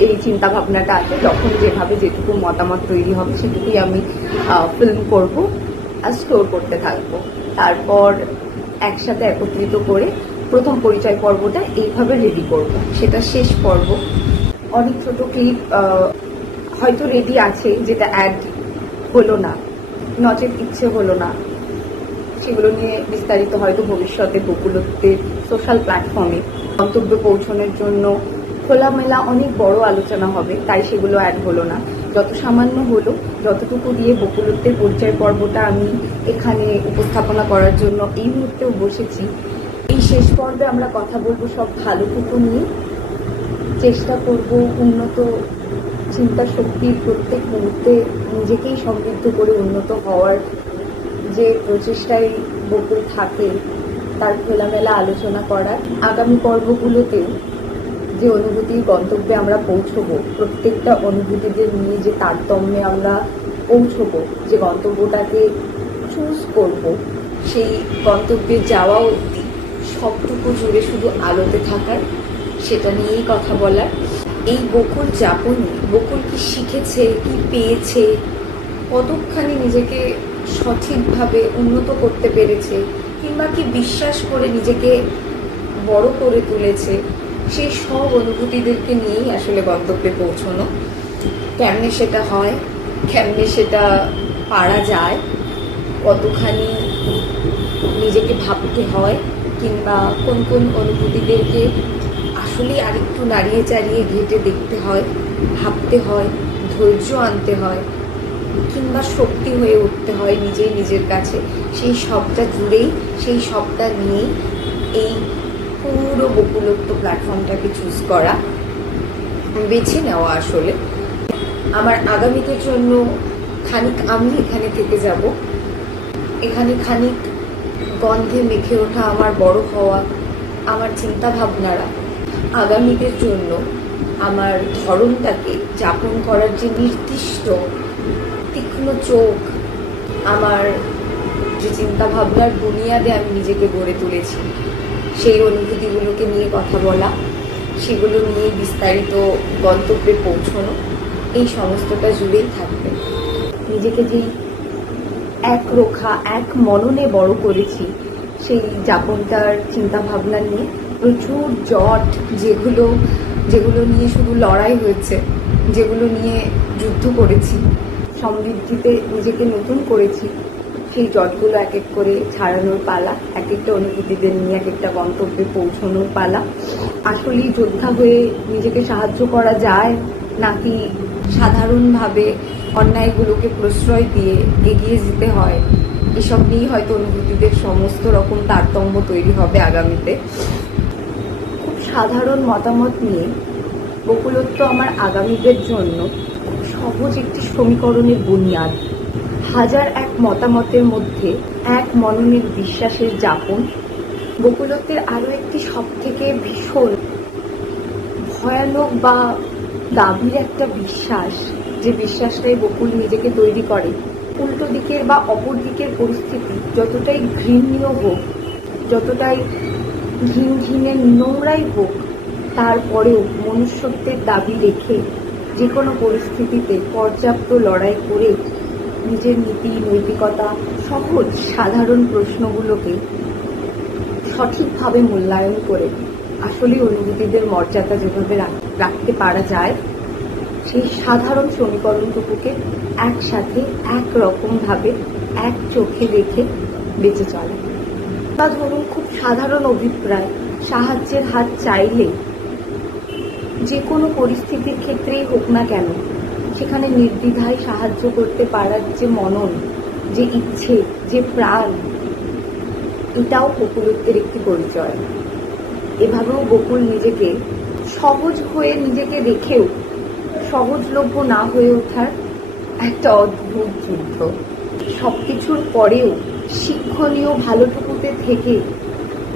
এই চিন্তা ভাবনাটা আছে, যখন যেভাবে যেটুকু মতামত তৈরি হবে সেটুকুই আমি ফিল্ম করব আর স্টোর করতে থাকবো। তারপর একসাথে একত্রিত করে প্রথম পরিচয় পর্বটা এইভাবে রেডি করব, সেটা শেষ পর্ব। অনেক ছোট ক্লিপ হয়তো রেডি আছে, যেটা অ্যাড হলো না, নচেত ইচ্ছে হলো না, সেগুলো নিয়ে বিস্তারিত হয়তো ভবিষ্যতে বকুলত্বের সোশ্যাল প্ল্যাটফর্মে মন্তব্য পৌঁছানোর জন্য খোলামেলা অনেক বড় আলোচনা হবে, তাই সেগুলো অ্যাড হলো না। যত সামান্য হলো, যতটুকু দিয়ে বকুলত্বের পরিচয় পর্বটা আমি এখানে উপস্থাপনা করার জন্য এই মুহূর্তেও বসেছি। এই শেষ পর্বে আমরা কথা বলবো সব ভালোটুকু নিয়ে, চেষ্টা করব উন্নত চিন্তা শক্তির প্রত্যেক মুহূর্তে নিজেকেই সমৃদ্ধ করে উন্নত হওয়ার যে প্রচেষ্টায় বকুল থাকে তার খোলামেলা আলোচনা করার। আগামী পর্বগুলোতেও যে অনুভূতির গন্তব্যে আমরা পৌঁছবো, প্রত্যেকটা অনুভূতিদের নিয়ে যে তারতম্যে আমরা পৌঁছবো, যে গন্তব্যটাকে চুজ করব, সেই গন্তব্যে যাওয়া অবধি সবটুকু জুড়ে শুধু আলোতে থাকার, সেটা নিয়েই কথা বলার। এই বকুল যাপনে বকুল কি শিখেছে, কি পেয়েছে, কতখানি নিজেকে সঠিকভাবে উন্নত করতে পেরেছে, কিংবা কি বিশ্বাস করে নিজেকে বড় করে তুলেছে, সেই সব অনুভূতিদেরকে নিয়েই আসলে গন্তব্যে পৌঁছানো। কেমনে সেটা হয়, কেমনে সেটা পারা যায়, কতখানি নিজেকে ভাবতে হয়, কিংবা কোন কোন অনুভূতিদেরকে আসলে আরেকটু নাড়িয়ে চাড়িয়ে ঘেঁটে দেখতে হয়, ভাবতে হয়, ধৈর্য আনতে হয়, কিংবা শক্তি হয়ে উঠতে হয় নিজেই নিজের কাছে, সেই সবটা জুড়েই, সেই সবটা নিয়েই এই পুরো বকুলত্ব প্ল্যাটফর্মটাকে চুজ করা, বেছে নেওয়া। আসলে আমার আগামীদের জন্য খানিক আমি এখানে থেকে যাব, এখানে খানিক গন্ধে মেখে ওঠা আমার বড় হওয়া, আমার চিন্তা ভাবনারা আগামীদের জন্য আমার ধরনটাকে যাপন করার যে নির্দিষ্ট তীক্ষ্ণ চোখ, আমার যে চিন্তা ভাবনার বুনিয়াদে আমি নিজেকে গড়ে তুলেছি, সেই অনুভূতিগুলোকে নিয়ে কথা বলা, সেগুলো নিয়ে বিস্তারিত গন্তব্যে পৌঁছানো, এই সমস্তটা জুড়েই থাকবে। নিজেকে যেই এক রোখা এক মননে বড় করেছি, সেই যাপনটার চিন্তা ভাবনা নিয়ে প্রচুর জট, যেগুলো নিয়ে শুধু লড়াই হয়েছে, যেগুলো নিয়ে যুদ্ধ করেছি, সমৃদ্ধিতে নিজেকে নতুন করেছি, সেই জটগুলো এক এক করে ছাড়ানোর পালা, এক একটা অনুভূতিদের নিয়ে এক একটা গন্তব্যে পৌঁছানোর পালা। আসলেই যোদ্ধা হয়ে নিজেকে সাহায্য করা যায়, নাকি সাধারণভাবে অন্যায়গুলোকে প্রশ্রয় দিয়ে এগিয়ে যেতে হয়, এসব নিয়েই হয়তো অনুভূতিদের সমস্ত রকম তারতম্য তৈরি হবে আগামীতে। খুব সাধারণ মতামত নিয়ে বকুলত্ব আমার আগামীদের জন্য খুব সহজ একটি সমীকরণের বুনিয়াদ। হাজার এক মতামতের মধ্যে এক মননের বিশ্বাসের যাপন। বকুলত্বের আরও একটি সব থেকে ভীষণ ভয়ানক বা দাবির একটা বিশ্বাস, যে বিশ্বাসটাই বকুল নিজেকে তৈরি করে। উল্টো দিকের বা অপর দিকের পরিস্থিতি যতটাই ঘৃণ্য হোক, যতটাই ঘিনের নোংরাই হোক, তারপরেও মনুষ্যত্বের দাবি রেখে যে কোনো পরিস্থিতিতে পর্যাপ্ত লড়াই করে নিজের নীতি নৈতিকতা সহজ সাধারণ প্রশ্নগুলোকে সঠিকভাবে মূল্যায়ন করে আসলে অনুভূতিদের মর্যাদা যেভাবে রাখতে পারা যায়, সেই সাধারণ সমীকরণটুকুকে একসাথে একরকমভাবে এক চোখে দেখে বেঁচে চলে। বা ধরুন খুব সাধারণ অভিপ্রায়, সাহায্যের হাত চাইলে যে কোনো পরিস্থিতির ক্ষেত্রেই হোক না কেন, সেখানে নির্দ্বিধায় সাহায্য করতে পারার যে মনন, যে ইচ্ছে, যে প্রাণ, এটাও বকুলত্বের একটি পরিচয়। এভাবেও বকুল নিজেকে সহজ হয়ে নিজেকে রেখেও সহজলভ্য না হয়ে ওঠার একটা অদ্ভুত যুদ্ধ। সবকিছুর পরেও শিক্ষণীয় ভালোটুকুতে থেকে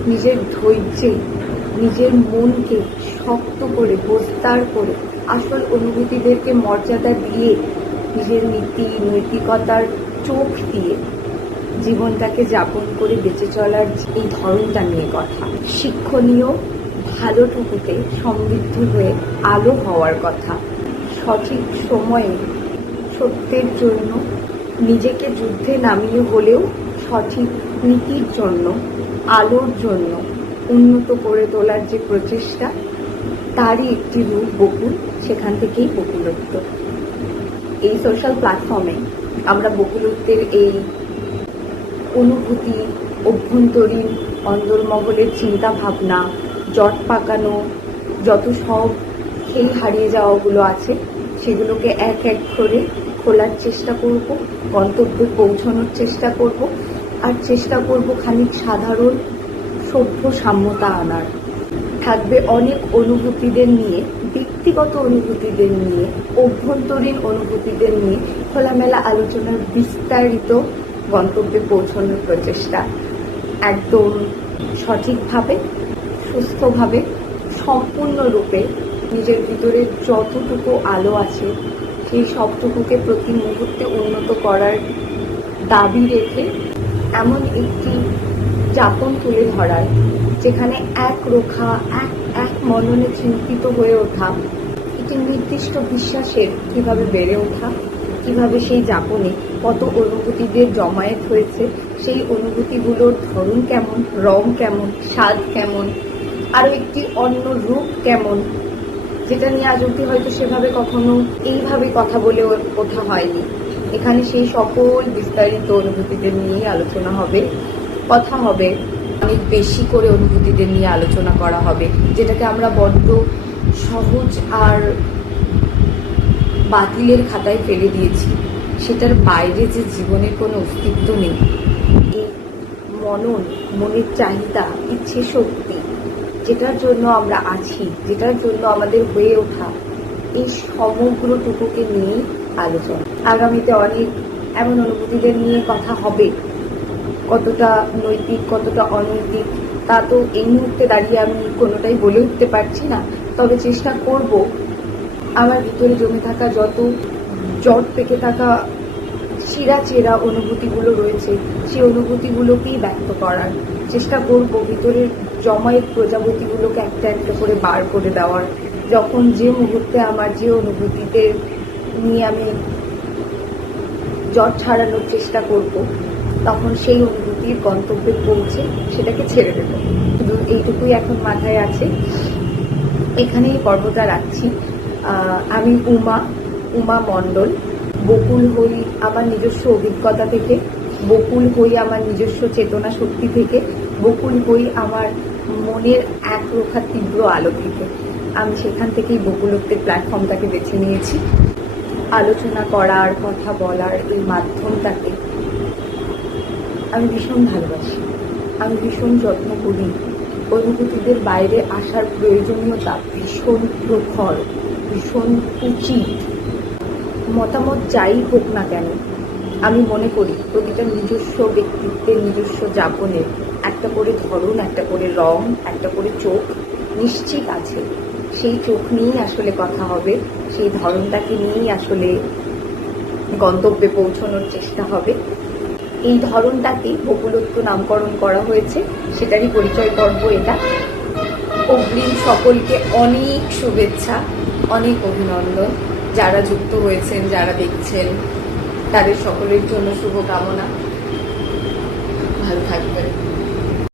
নিজের ধৈর্যে নিজের মনকে শক্ত করে বস্তার করে আসল অনুভূতিদেরকে মর্যাদা দিয়ে নিজের নীতি নৈতিকতার চোখ দিয়ে জীবনটাকে যাপন করে বেঁচে চলার এই ধরনটা নিয়ে কথা। শিক্ষণীয় ভালোটুকুতে সমৃদ্ধ হয়ে আলো হওয়ার কথা। সঠিক সময়ে সত্যের জন্য নিজেকে যুদ্ধে নামিয়ে হলেও সঠিক নীতির জন্য, আলোর জন্য উন্নত করে তোলার যে প্রচেষ্টা, তারই একটি রূপ বকুল। সেখান থেকেই বকুলত্ব। এই সোশ্যাল প্ল্যাটফর্মে আমরা বকুলত্বের এই অনুভূতি, অভ্যন্তরীণ অন্দরমহলের চিন্তা ভাবনা, জট পাকানো যত সব সেই হারিয়ে যাওয়াগুলো আছে সেগুলোকে এক এক করে খোলার চেষ্টা করব, গন্তব্যে পৌঁছানোর চেষ্টা করব, আর চেষ্টা করব খানিক সাধারণ সভ্য সাম্যতা আনার। থাকবে অনেক অনুভূতিদের নিয়ে, ব্যক্তিগত অনুভূতিদের নিয়ে, অভ্যন্তরীণ অনুভূতিদের নিয়ে খোলামেলা আলোচনার বিস্তারিত গন্তব্যে পৌঁছানোর প্রচেষ্টা। একদম সঠিকভাবে, সুস্থভাবে, সম্পূর্ণরূপে নিজের ভিতরে যতটুকু আলো আছে সেই সবটুকুকে প্রতি মুহূর্তে উন্নত করার দাবি রেখে এমন একটি যাপন তুলে ধরার যেখানে এক রোখা এক মননে চিন্তিত হয়ে ওঠা, একটি নির্দিষ্ট বিশ্বাসের কিভাবে বেড়ে ওঠা, কিভাবে সেই যাপনে কত অনুভূতিদের জমায়েত হয়েছে, সেই অনুভূতিগুলোর ধরন কেমন, রং কেমন, স্বাদ কেমন, আরও একটি অন্য রূপ কেমন, যেটা নিয়ে আজ অব্দি হয়তো সেভাবে কখনো এইভাবে কথা বলে ওঠা হয়নি। এখানে সেই সকল বিস্তারিত অনুভূতিদের নিয়েই আলোচনা হবে, কথা হবে, অনেক বেশি করে অনুভূতিদের নিয়ে আলোচনা করা হবে, যেটাকে আমরা বড্ড সহজ আর বাতিলের খাতায় ফেলে দিয়েছি। সেটার বাইরে যে জীবনের কোনো অস্তিত্ব নেই, এই মনন, মনের চাহিদা, ইচ্ছে শক্তি, যেটার জন্য আমরা আছি, যেটার জন্য আমাদের হয়ে ওঠা, এই সমগ্রটুকুকে নিয়েই আলোচনা। আগামীতে অনেক এমন অনুভূতিদের নিয়ে কথা হবে, কতটা নৈতিক কতটা অনৈতিক তা তো এই মুহূর্তে দাঁড়িয়ে আমি কোনোটাই বলে উঠতে পারছি না, তবে চেষ্টা করব আমার ভিতরে জমে থাকা যত জট পেকে থাকা চিরাচেরা অনুভূতিগুলো রয়েছে সেই অনুভূতিগুলোকেই ব্যক্ত করার চেষ্টা করব, ভিতরের জমায়েত প্রজাপতিগুলোকে একটা একটা করে বার করে দেওয়ার। যখন যে মুহূর্তে আমার যে অনুভূতিতে নিয়ে আমি জট ছাড়ানোর চেষ্টা করব, তখন সেই অনুভূতির গন্তব্যে পৌঁছে সেটাকে ছেড়ে দেব। শুধু এইটুকুই এখন মাথায় আছে, এখানেই পর্বটা রাখছি। আমি উমা মণ্ডল, বকুল হই আমার নিজস্ব অভিজ্ঞতা থেকে, বকুল হই আমার নিজস্ব চেতনা শক্তি থেকে, বকুল হই আমার মনের একরোখা তীব্র আলো থেকে। আমি সেখান থেকেই বকুলত্বের প্ল্যাটফর্মটাকে বেছে নিয়েছি। আলোচনা করার, কথা বলার এই মাধ্যমটাকে আমি ভীষণ ভালোবাসি, আমি ভীষণ যত্ন করি। অনুভূতিদের বাইরে আসার প্রয়োজনীয়তা ভীষণ প্রখর, ভীষণ উচিত। মতামত যাই হোক না কেন, আমি মনে করি প্রতিটা নিজস্ব ব্যক্তিত্বের, নিজস্ব যাপনের একটা করে ধরন, একটা করে রং, একটা করে চোখ নিশ্চিত আছে। সেই চোখ নিয়েই আসলে কথা হবে, সেই ধরনটাকে নিয়েই আসলে গন্তব্যে পৌঁছানোর চেষ্টা হবে। এই ধরনটাকেই বকুলত্ব নামকরণ করা হয়েছে, সেটারই পরিচয় পর্ব এটা। অগ্রিম সকলকে অনেক শুভেচ্ছা, অনেক অভিনন্দন। যারা যুক্ত হয়েছেন, যারা দেখছেন, তাদের সকলের জন্য শুভকামনা। ভালো থাকবেন।